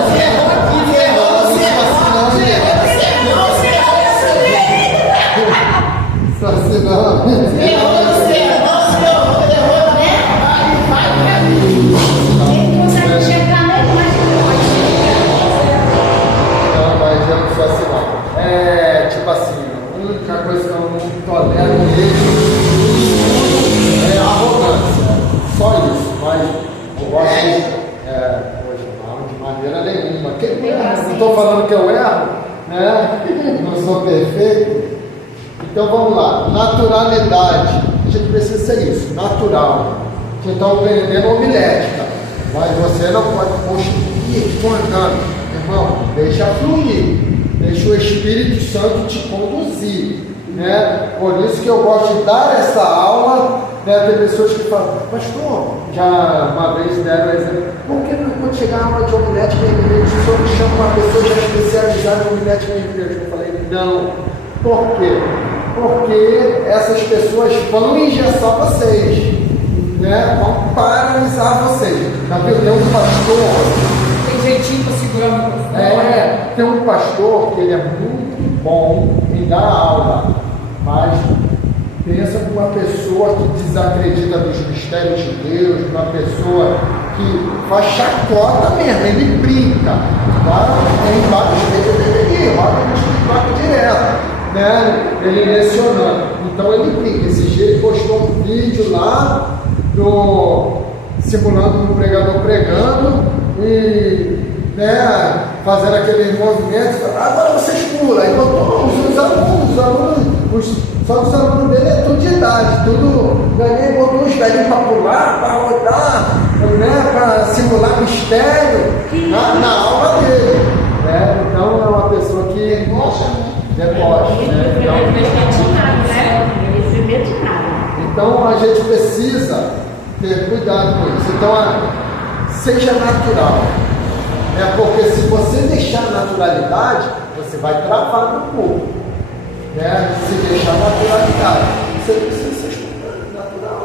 tipo assim, a única coisa que eu não tolero nele é a arrogância. Só isso, mas eu gosto hoje não, de maneira nenhuma. Não estou falando que eu erro, né? Não sou perfeito. Então vamos lá, naturalidade. A gente precisa ser isso, natural. Você está aprendendo homilética, mas você não pode estou andando. Irmão, deixa fluir. Deixa o Espírito Santo te conduzir, né? Por isso que eu gosto de dar essa aula, né? Tem pessoas que falam, pastor, já uma vez deram exemplo, por que quando chegar a aula de homilética na igreja, o senhor me chama uma pessoa já especializada em homilética na igreja? Eu falei, não. Por quê? Porque essas pessoas vão engessar vocês, né? Vão paralisar vocês. Tá vendo? Tem um pastor. jeitinho para segurar o microfone. Tem um pastor que ele é muito bom em dar aula, mas pensa numa pessoa que desacredita dos mistérios de Deus, uma pessoa que faz chacota mesmo, ele brinca. Tem vários vídeos dele, roda no TikTok direto, né? Ele lecionando. Então ele brinca. Esse dia ele postou um vídeo lá simulando um pregador pregando e, né, fazendo aqueles movimentos. Agora vocês pulam. Aí botou os alunos, só que os alunos dele é tudo de idade, tudo. Ganhei, botou os velhinhos para pular, para rodar, né, para simular mistério na aula dele. Né? Então é uma pessoa que debocha, né? Então a gente precisa ter cuidado com isso. Então seja natural. Porque se você deixar a naturalidade, você vai travar no corpo. Né? Se deixar a naturalidade, você precisa ser espontâneo, natural.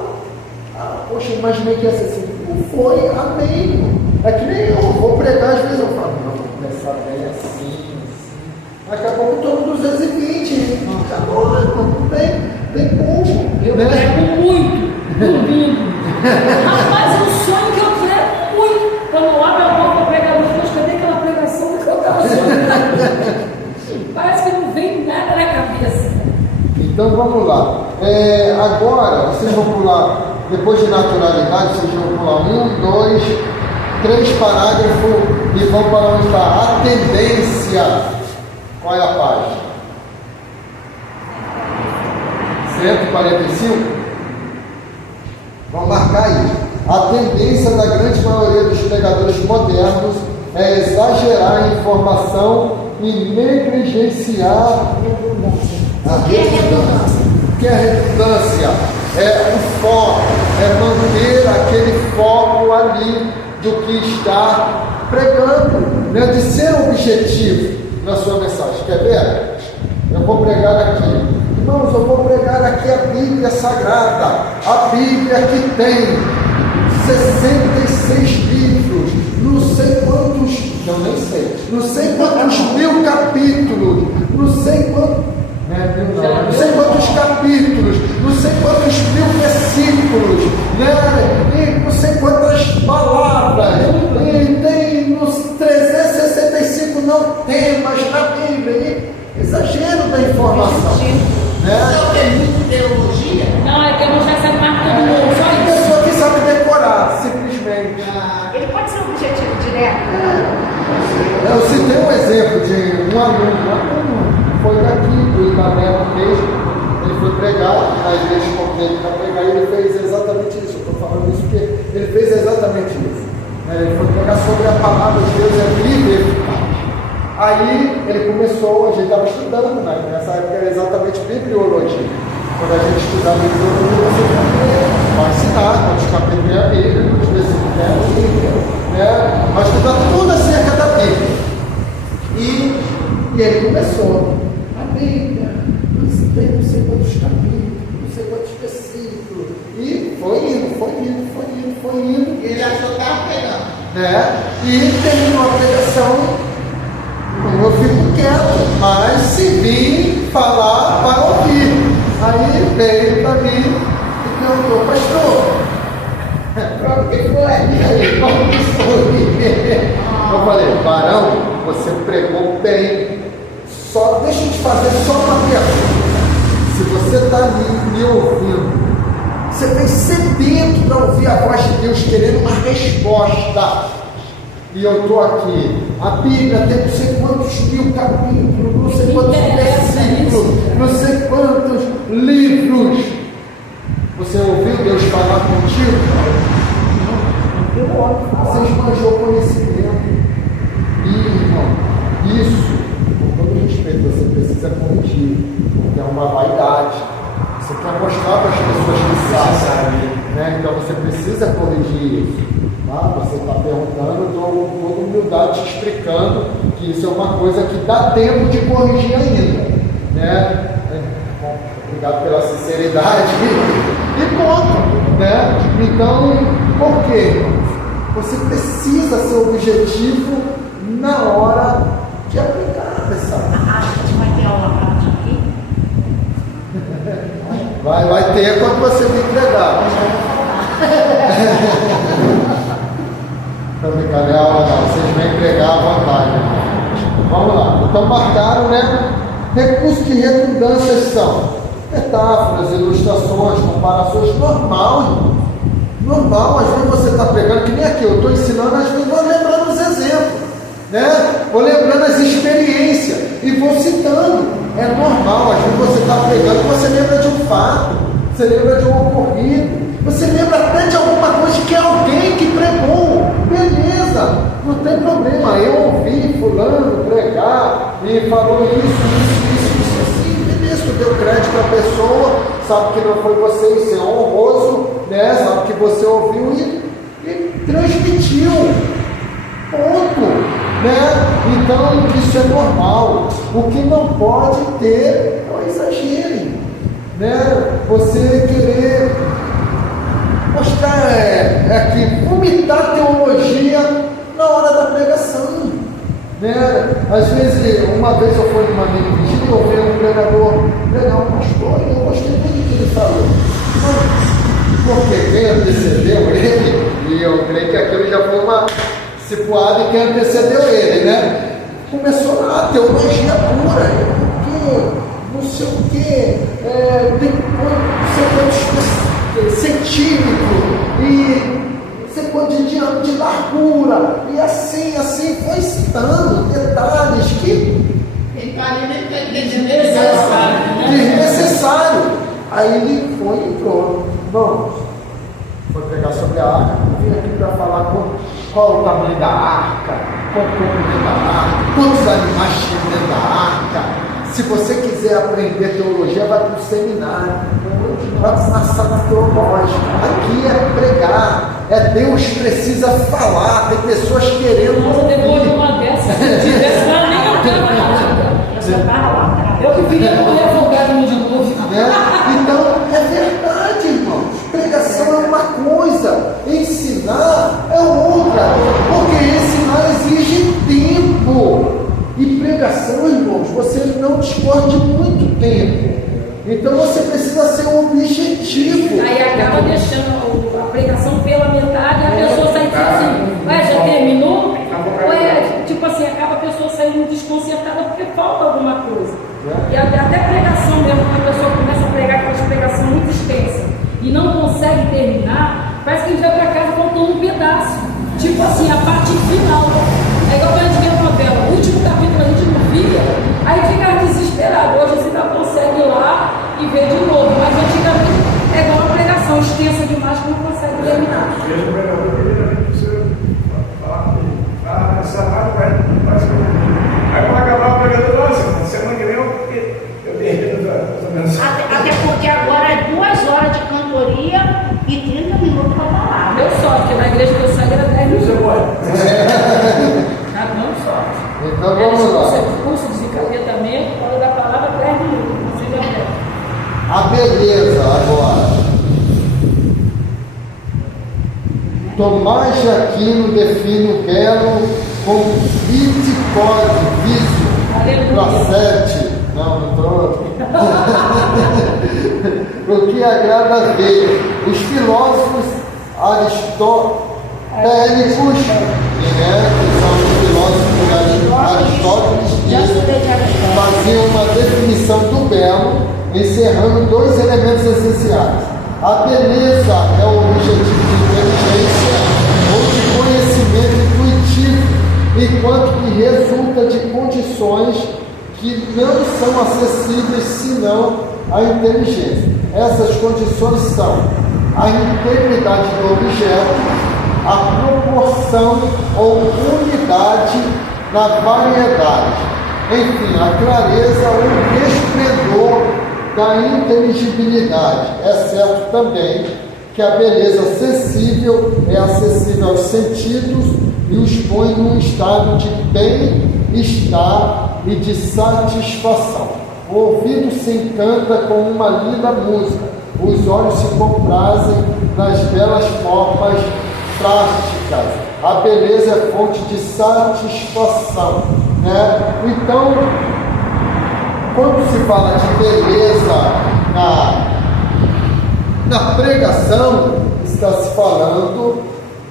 Poxa, imaginei que ia ser assim. Não foi, amém. É que nem eu vou pregar, às vezes eu falo, não, vou começar bem assim. Daqui a pouco todo 220. Acabou, não tem como. Eu prego muito, dormindo. Rapaz, é um sonho que eu prego muito. Quando eu abro a boca para pregar, meu Deus, cadê aquela pregação que eu estava sonhando? Parece que não vem nada na cabeça. Então vamos lá. Agora, vocês vão pular, depois de naturalidade, vocês vão pular 1, 2, 3 parágrafos e vão para onde está a tendência. Qual é a página? 145? Vamos marcar aí. A tendência da grande maioria dos pregadores modernos é exagerar a informação e negligenciar a redundância. O que é redundância? É o foco, é manter aquele foco ali do que está pregando, né? De ser objetivo na sua mensagem. Quer ver? Eu vou pregar aqui. Irmãos, eu vou pregar aqui a Bíblia Sagrada. A Bíblia que tem 66 livros, não sei quantos, não sei quantos mil capítulos, não sei quantos capítulos, não sei quantos mil versículos, né? E não sei quantas palavras, e tem nos 365 não temas na Bíblia, exagero da informação. Não tem muito teologia? Não, é que eu não já sabe mais todo mundo, só A isso. pessoa que sabe decorar, simplesmente. Ele pode ser um objetivo direto. Eu citei um exemplo de um aluno foi daqui, do Ibaneco mesmo. Ele foi pregar, a igreja convidou ele para pregar e ele fez exatamente isso. Eu estou falando isso porque ele fez exatamente isso. Ele foi pregar sobre a palavra de Deus, é livre e eficaz. Aí ele começou, a gente estava estudando, né? Nessa época era exatamente bibliologia. Quando a gente estudava bibliologia, você vai ensinar quantos capítulos é a Bíblia, quantos versículos é a Bíblia, né? Vai estudar tudo acerca da Bíblia. E ele começou. A Bíblia, não sei quantos capítulos, não sei quantos versículos. E foi indo. Ele achou que estava pegando. Né? E terminou a pregação. Eu fico quieto, mas se vir falar, vai ouvir. Aí veio para mim e perguntou, pastor, o que foi? Aí, como que foi? Eu falei, varão, você pregou bem. Só deixa eu te fazer só uma pergunta. Se você está me ouvindo, você vem sedento para ouvir a voz de Deus, querendo uma resposta. E eu estou aqui. A Bíblia tem não sei quantos mil capítulos, não sei quantos versículos, não sei quantos livros. Você ouviu Deus falar contigo? Não. Você esbanjou conhecimento. E, irmão, isso, com todo respeito, você precisa corrigir. Porque é uma vaidade. Você quer mostrar para as pessoas que sabem. Né? Então você precisa corrigir isso. Você está perguntando, eu estou com toda humildade te explicando que isso é uma coisa que dá tempo de corrigir ainda. Né? Bom, obrigado pela sinceridade. E ponto. Né? Então, por quê? Você precisa ser objetivo na hora de aplicar essa. A gente vai ter aula prática aqui? Vai ter quando você me entregar. Não brincadeira, é aula não, vocês vêm pregar à vontade. Vamos lá, então marcaram, né? Recursos de redundância são metáforas, ilustrações, comparações, normal, Normal, às vezes você está pregando, que nem aqui, eu estou ensinando, às vezes vou lembrando os exemplos, né? Vou lembrando as experiências e vou citando. É normal, às vezes você está pregando, você lembra de um fato, você lembra de um ocorrido, você lembra até de alguma coisa que alguém que pregou. Beleza, não tem problema. Eu ouvi fulano pregar e falou isso assim. Beleza, tu deu crédito à pessoa, sabe que não foi você, isso é honroso, né? Sabe que você ouviu e transmitiu. Ponto, né? Então isso é normal. O que não pode ter é o exagero, né? Você querer mostrar aqui, vomitar teologia na hora da pregação, né? Às vezes, uma vez eu fui numa vigília e ouvi um pregador pregar um pastor e eu gostei muito do que ele falou. Porque quem antecedeu ele, e eu creio que aquilo já foi uma cipuada e quem antecedeu ele, né? Começou lá a teologia pura, não sei o que, tem não sei quantos centímetros e não sei quantos de largura, e assim foi citando detalhes que desnecessário. Aí ele entrou. Vamos, foi pregar sobre a arca. Eu vim aqui para falar qual o tamanho da arca, qual o comprimento da arca, quantos animais tinham dentro da arca. Se você quiser aprender teologia, vai para o seminário, vai para uma sala teológica. Aqui é pregar, Deus precisa falar. Tem pessoas querendo. Nossa, depois de uma dessas, se tivesse lá, nem eu estava lá. Eu que queria morrer afogado no de novo. Então, é verdade, irmãos. Pregação é uma coisa, ensinar é outra, porque ensinar exige tempo. E pregação, irmãos, você não dispõe de muito tempo. Então você precisa ser um objetivo. Aí acaba deixando a pregação pela metade e a pessoa sai tipo assim, já terminou? Tipo assim, acaba a pessoa saindo desconcertada porque falta alguma coisa. E até pregação mesmo, quando a pessoa começa a pregar aquelas pregação muito extensa e não consegue terminar, parece que a gente vai para casa faltando um pedaço. Tipo assim, a parte final. É igual quando a gente vê a novela, o último capítulo a gente não via, aí fica desesperado. Hoje você ainda consegue ir lá e ver de novo, mas antigamente é igual uma pregação extensa demais que não consegue terminar. Mesmo o pregador que precisa falar comigo. Essa parte vai ser. Aí quando acabar o pregador, nossa, semana que vem eu termino essa mensagem. Até porque agora é 2 horas de cantoria e 30 minutos para falar. Meu sorte, porque na igreja que eu saí era 10 minutos. Você pode. Tá bom, sorte. Então vamos lá. Curso de encapetamento, hora da palavra, 10 minutos. Não sei até. A beleza agora. Tomás de Aquino define o belo como viticose, vício, placete. Não estou. O que agrada a ver. Os filósofos aristotélicos, que são os filósofos aristotélicos, faziam uma definição do belo, encerrando 2 elementos essenciais. A beleza é o objetivo de inteligência ou de conhecimento intuitivo, enquanto que resulta de condições que não são acessíveis senão à inteligência. Essas condições são a integridade do objeto, a proporção ou unidade na variedade, enfim, a clareza ou esplendor da inteligibilidade. É certo também que a beleza acessível é acessível aos sentidos e os põe num estado de bem-estar e de satisfação. O ouvido se encanta com uma linda música, os olhos se comprazem nas belas formas plásticas. A beleza é fonte de satisfação, né? Então, quando se fala de beleza na pregação, está se falando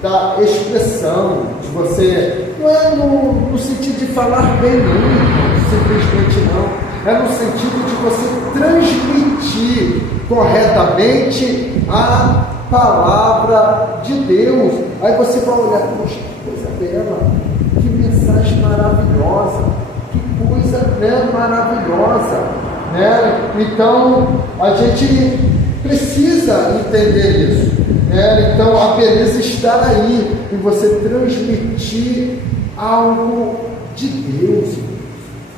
da expressão, de você, não é no sentido de falar bem, não, simplesmente não. É no sentido de você transmitir corretamente a palavra de Deus. Aí você vai olhar, poxa, que coisa bela, que mensagem maravilhosa, que coisa, né, maravilhosa, né? Então a gente precisa entender isso, né? Então a beleza está aí em você transmitir algo de Deus.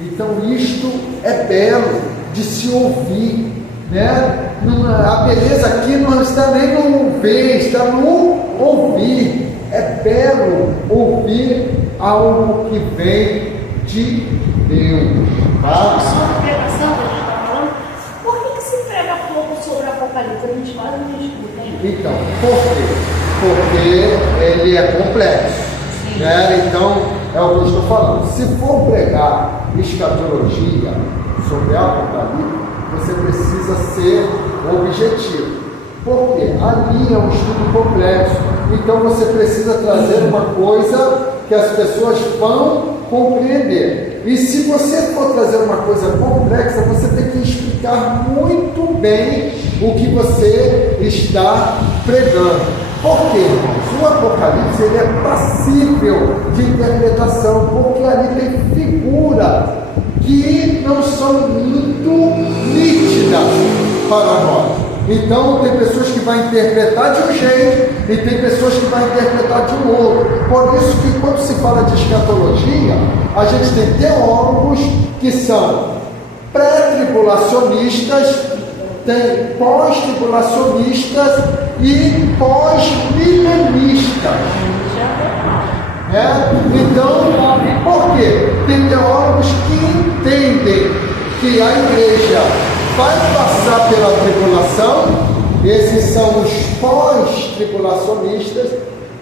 Então isto é belo de se ouvir, né? A beleza aqui não está nem no ver, está no ouvir. É belo ouvir algo que vem de Deus. Tá? Sobre pregação que a gente está falando, por que se prega pouco sobre Apocalipse? A gente quase não estuda, hein? Então, por quê? Porque ele é complexo, né? Então, é o que eu estou falando. Se for pregar escatologia sobre Apocalipse, você precisa ser objetivo. Por quê? Ali é um estudo complexo. Então, você precisa trazer uma coisa que as pessoas vão compreender. E se você for trazer uma coisa complexa, você tem que explicar muito bem o que você está pregando. Por quê, irmãos? O Apocalipse ele é passível de interpretação, porque ali tem figuras que não são muito nítidas para nós. Então, tem pessoas que vão interpretar de um jeito e tem pessoas que vão interpretar de um outro. Por isso que quando se fala de escatologia, a gente tem teólogos que são pré-tribulacionistas, tem pós-tribulacionistas e pós-milenistas. Então, por quê? Tem teólogos que entendem que a igreja vai passar pela tribulação, esses são os pós-tribulacionistas,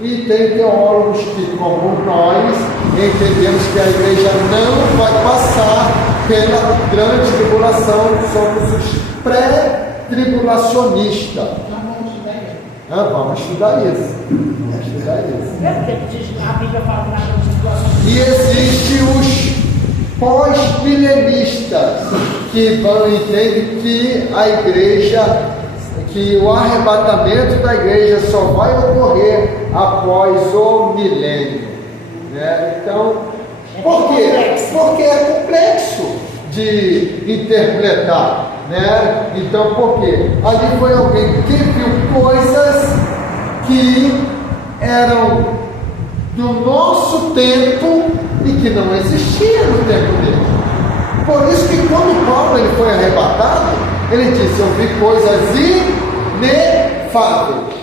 e tem teólogos que, como nós, entendemos que a igreja não vai passar pela grande tribulação, somos os pré-tribulacionistas. Vamos estudar isso. Vamos estudar isso. A Bíblia fala que na situação. E existe os pós-milenistas que vão entender que a igreja, que o arrebatamento da igreja só vai ocorrer após o milênio, né? Então, por quê? Porque é complexo de interpretar, né? Então, por quê? Ali foi alguém que viu coisas que eram do nosso tempo e que não existia no tempo dele. Por isso que quando Paulo ele foi arrebatado, ele disse: eu vi coisas inefáveis,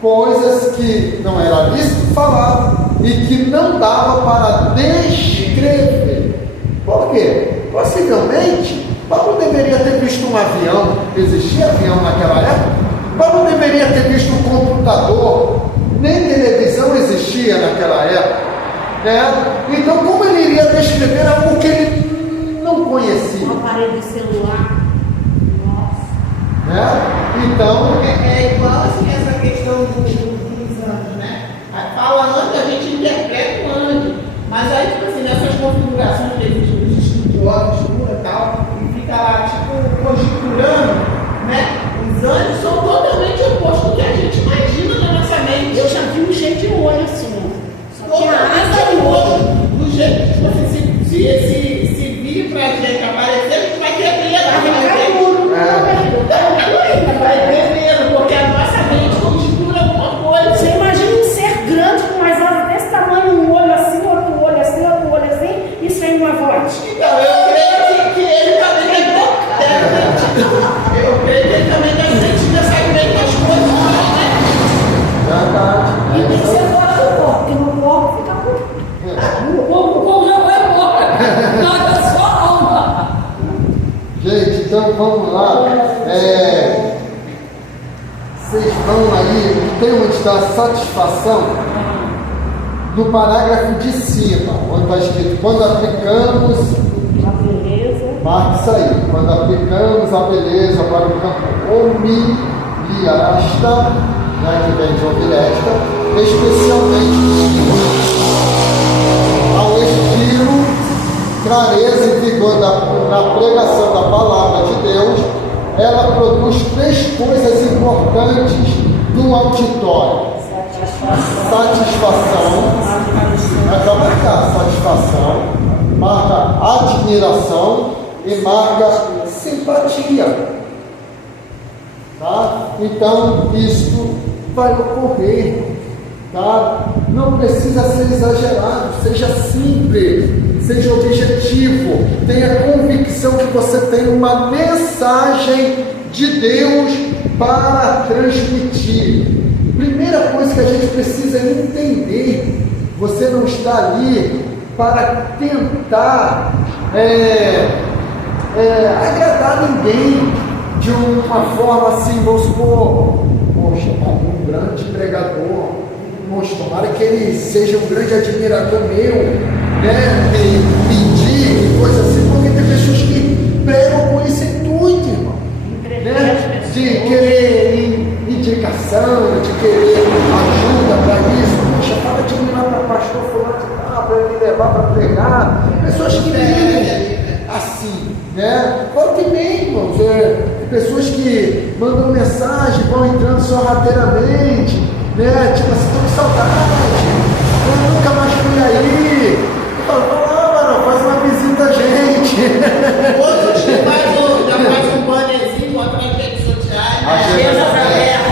coisas que não era lícito falar e que não dava para descrever. Por quê? Possivelmente Paulo deveria ter visto um avião. Existia avião naquela época? Paulo deveria ter visto um computador. Nem televisão existia naquela época, né? Então, como ele iria descrever algo que ele não conhecia? Um aparelho de celular. Nossa. Né? Então, é igual assim, essa questão dos anjos, né? Fala anjo, a gente interpreta o anjo, mas aí, tipo assim, nessas configurações que existem os estudiosos, escura e tal, e fica lá, tipo, conjecturando, né? Os anjos são totalmente opostos do que a gente imagina na nossa mente. Eu já vi um jeito de olho assim, ó. Só tinha asa Totalmente e olho. oposto do jeito, tipo assim, se vir pra gente aparecer, a gente vai ter medo. Vai ter medo, porque a nossa mente conjectura alguma coisa. Você imagina um ser grande com mais asa desse tamanho, um olho assim, outro olho assim, outro olho assim, isso vem uma voz. Então, eu creio que ele também deve ter. Eu creio que ele também deve ter tido essa mesmas coisas, né? verdade. E tem que ser fora do corpo, porque no corpo fica muito. O povo já vai embora. Nada, só a alma. Gente, então vamos lá. Vocês vão aí, tem onde está a satisfação? No parágrafo de cima, onde está escrito: quando aplicamos, A beleza. marque isso aí, quando aplicamos a beleza para o campo omiliasta, né, que vem de omilesta, especialmente ao estilo, clareza e vigor na pregação da palavra de Deus, ela produz três coisas importantes do auditório. Satisfação. Vai marcar satisfação, marca admiração e marca simpatia. Tá? Então, isso vai ocorrer. Tá? Não precisa ser exagerado, seja simples, seja objetivo, tenha convicção que você tem uma mensagem de Deus para transmitir. Primeira coisa que a gente precisa entender: você não está ali para tentar agradar ninguém de uma forma assim, vamos supor, poxa, um grande pregador, poxa, tomara que ele seja um grande admirador meu, né? E pedir coisa assim, porque tem pessoas que pregam com esse intuito, irmão, né? De querer indicação, de querer ajuda para isso. Poxa, para de ligar para pastor fulano de tal, para ele levar para pregar. Pessoas que vivem assim, né? Pode bem, irmãos, pessoas que mandam mensagem, vão entrando sorrateiramente, né? Tipo assim, estou com saudade, eu nunca mais fui aí. Fala, mano, faz uma visita a gente. Outros que já faz um bannerzinho, bota nas redes sociais, agenda aberta.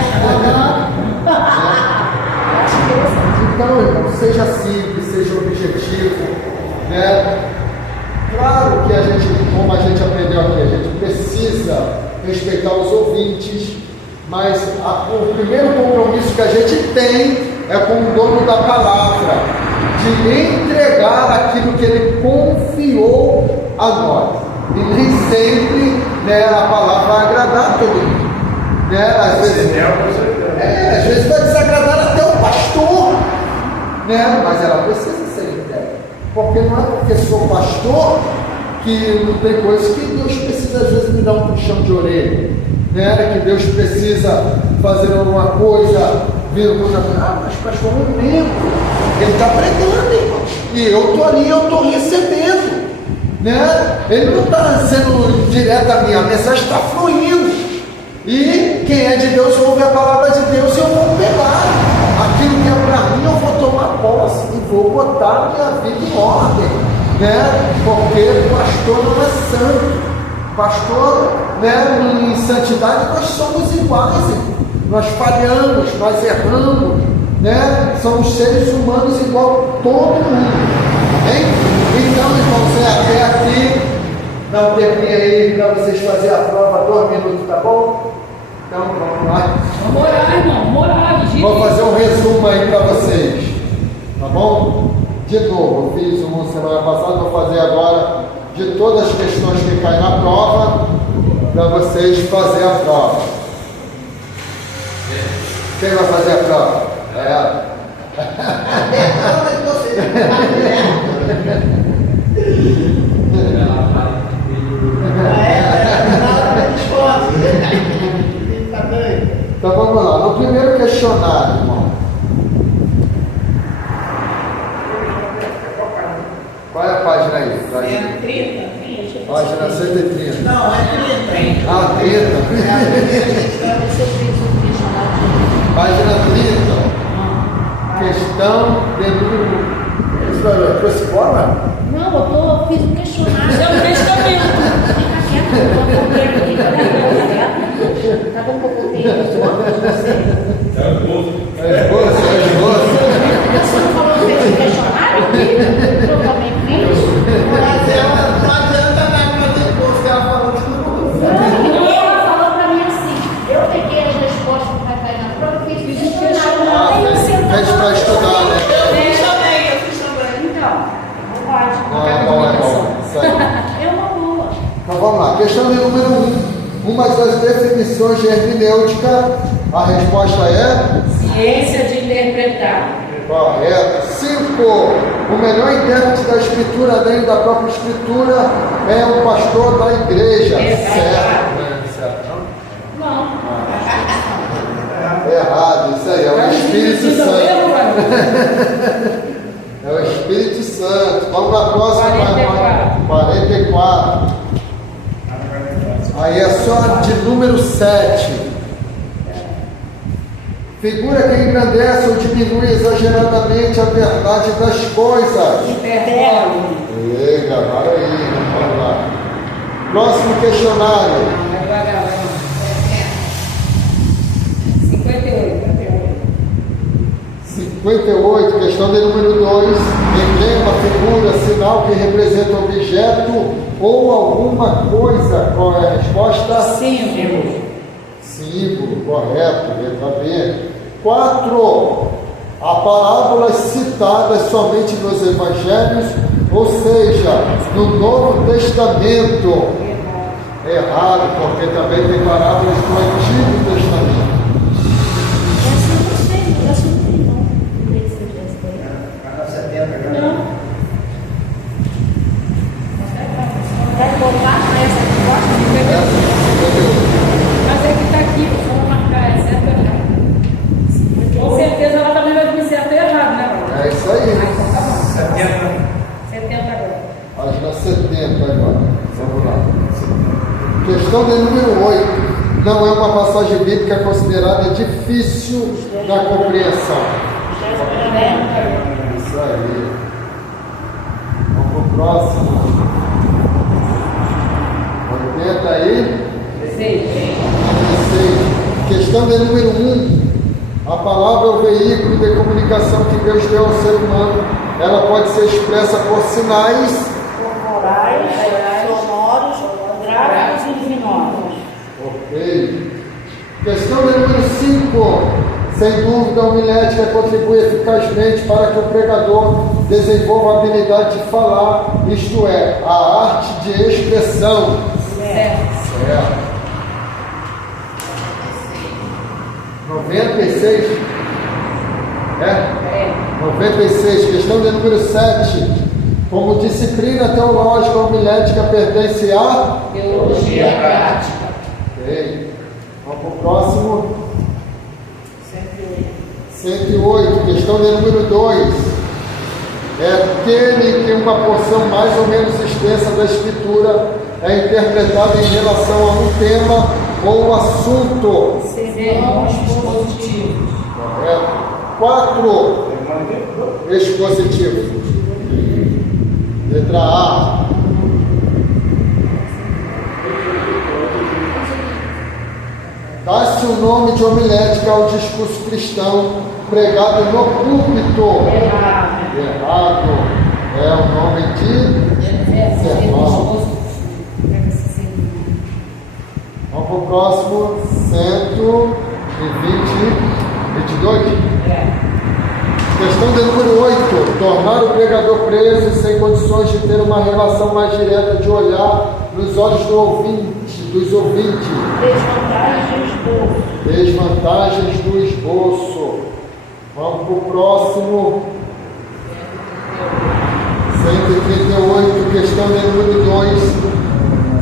Então, irmão, seja simples, seja objetivo, né? Claro que a gente, como a gente aprendeu aqui, a gente precisa respeitar os ouvintes, mas o primeiro compromisso que a gente tem é com o dono da palavra, de entregar aquilo que ele confiou a nós. E nem sempre, né, a palavra vai agradar a todo mundo, né? Às vezes vai desagradar até o pastor, né? Mas ela precisa ser entregue, porque não é porque sou pastor que não tem coisas que Deus precisa às vezes me dar um puxão de orelha, né? Que Deus precisa fazer alguma coisa, mas pastor é um membro, ele está pregando, irmão, e eu estou ali, eu estou recebendo, né? Ele não está sendo direto a mim, a mensagem está fluindo, e quem é de Deus ouve a palavra de Deus e eu vou pegar aquilo que é para mim, eu vou tomar posse e vou botar minha vida em ordem, né? Porque o pastor não é santo, pastor, né? Em santidade nós somos iguais, nós falhamos, nós erramos, né? Somos seres humanos igual todo mundo, hein? Então, irmãos, até aqui, dá um tempinho aí para vocês fazerem a prova, 2 minutos, tá bom? Então, vamos lá. Vamos orar, irmão, vamos orar, gente. Vou fazer um resumo aí para vocês, tá bom? De novo, eu fiz uma semana passada, vou fazer agora de todas as questões que caem na prova, para vocês fazerem a prova. Quem vai fazer a prova? Então vamos lá, no primeiro questionário, irmão. Qual é a página aí? É 30. Página 130. Não, é 30. Ah, 30. Página 30. Questão de número. Foi escola? Não, eu fiz um questionário. Isso é um testamento. Fica quieto, tá bom que eu contei isso de você? É esposa. Você não falou que fez um questionário? Eu também fiz. Mas não adianta nada fazer curso, ela falou que não. Ela falou pra mim assim, eu peguei as respostas que vai cair na prova e fiz um questionário. Fez para estudar, né? Eu fiz também. Então, pode. É bom. Isso aí. É uma boa. Então vamos lá. Questão de número 1. Uma das definições de hermenêutica, a resposta é? Ciência de interpretar. Correto. 5. O melhor intérprete da Escritura, dentro da própria Escritura, é o pastor da igreja. Certo? Certo. Não. Errado, isso aí, é o Espírito Santo. É o Espírito Santo. Vamos na próxima. 44. Aí é só de número 7. Figura que engrandece ou diminui exageradamente a verdade das coisas. Eita, para aí, vamos lá. Próximo questionário. 58, questão de número 2. Emblema, figura, sinal que representa objeto ou alguma coisa. Qual é a resposta? Símbolo. Símbolo, correto, letra B. 4. Há parábolas citadas somente nos evangelhos, ou seja, no Novo Testamento. Errado, porque também tem parábolas do Antigo Testamento. Vai colocar essa aqui, Mas é que está aqui, só vou marcar, é certo ou errado? Com certeza ela também vai vir certo ou errado, né? É isso aí. Então tá bom. 70. 70 agora. Página 70 agora. Vamos lá. Questão de número 8. Não é uma passagem bíblica considerada difícil da compreensão. Isso aí. Vamos para o próximo. 80 aí. 16. 16. Questão de número 1. A palavra é o veículo de comunicação que Deus deu ao ser humano. Ela pode ser expressa por sinais corporais, sonoros, gráficos e luminosos. Ok. Questão de número 5. Sem dúvida, a homilética contribui eficazmente para que o pregador desenvolva a habilidade de falar, isto é, a arte de expressão. Certo. 96. 96. Questão de número 7. Como disciplina teológica, a homilética pertence à Teologia prática. Ok. Vamos para o próximo. 108. Questão de número 2. É aquele que uma porção mais ou menos extensa da Escritura é interpretada em relação a um tema ou assunto. Sermões positivos. Correto. 4. Expositivo. Letra A. Dá-se o nome de homilética ao discurso cristão pregado no púlpito. Errado. É o nome de sermão. Vamos para o próximo. 122. Questão de número 8. Tornar o pregador preso sem condições de ter uma relação mais direta de olhar nos olhos dos ouvintes. Desvantagens do esboço. Vamos para o próximo. 138, questão de número 2.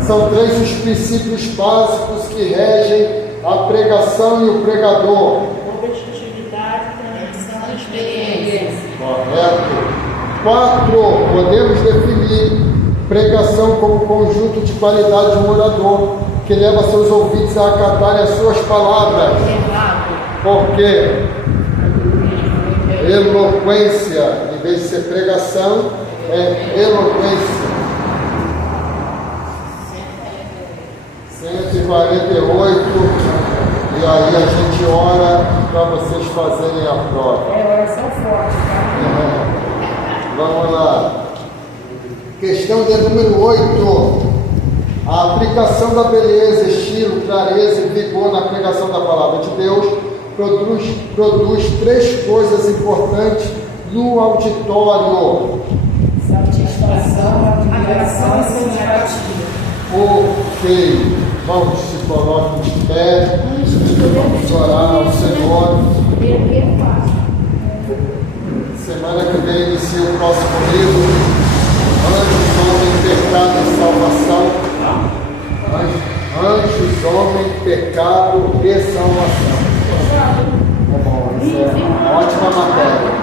São 3 os princípios básicos que regem a pregação e o pregador. Objetividade, tradição e experiência. Correto. 4. Podemos definir pregação como conjunto de qualidade de um orador que leva seus ouvintes a acatarem as suas palavras. Porque eloquência, em vez de ser pregação, é eloquência. 148. E aí a gente ora para vocês fazerem a prova. Oração forte, tá? Vamos lá. Questão de número 8. A aplicação da beleza, estilo, clareza e vigor na pregação da palavra de Deus produz 3 coisas importantes no auditório. Satisfação, admiração e significativa. Ok. Vamos, se coloquem de pé. Vamos orar ao Senhor. Semana que vem inicia o próximo livro. Anjos, homem, pecado e salvação. Anjos, homem, pecado e salvação. Tá bom, isso é uma ótima matéria.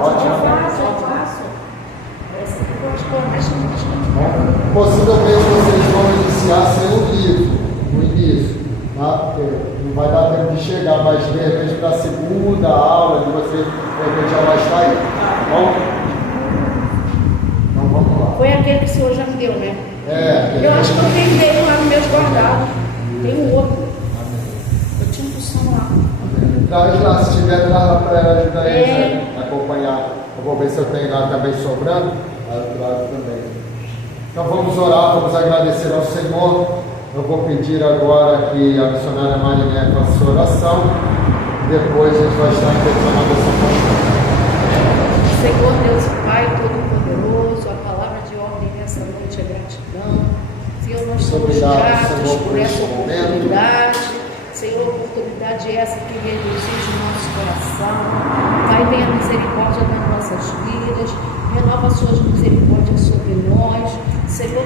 Ótima. Possivelmente vocês vão iniciar sem o livro, no início, tá? Porque não vai dar tempo de chegar, mas de repente para a segunda aula, de você, de repente já vai estar aí. Bom? Então vamos lá. Foi aquele que o senhor já me deu, né? Eu acho que eu tenho dele lá no meus guardados. Tem um outro. Eu tinha um pulsão lá. Traz lá, se tiver, traz lá para ela ajudar eles a acompanhar. Eu vou ver se eu tenho lá também sobrando. Eu trago também. Então vamos orar, vamos agradecer ao Senhor. Eu vou pedir agora que a missionária Mariné faça sua oração. Depois a gente vai estar interpretando essa palavra. Senhor Deus Pai Todo-Poderoso, a palavra de ordem nessa noite é gratidão. Senhor, nós somos gratos por essa oportunidade. Senhor, oportunidade essa que reduzir o nosso coração. Pai, tenha misericórdia das nossas vidas. Renova as suas misericórdias sobre nós. Senhor,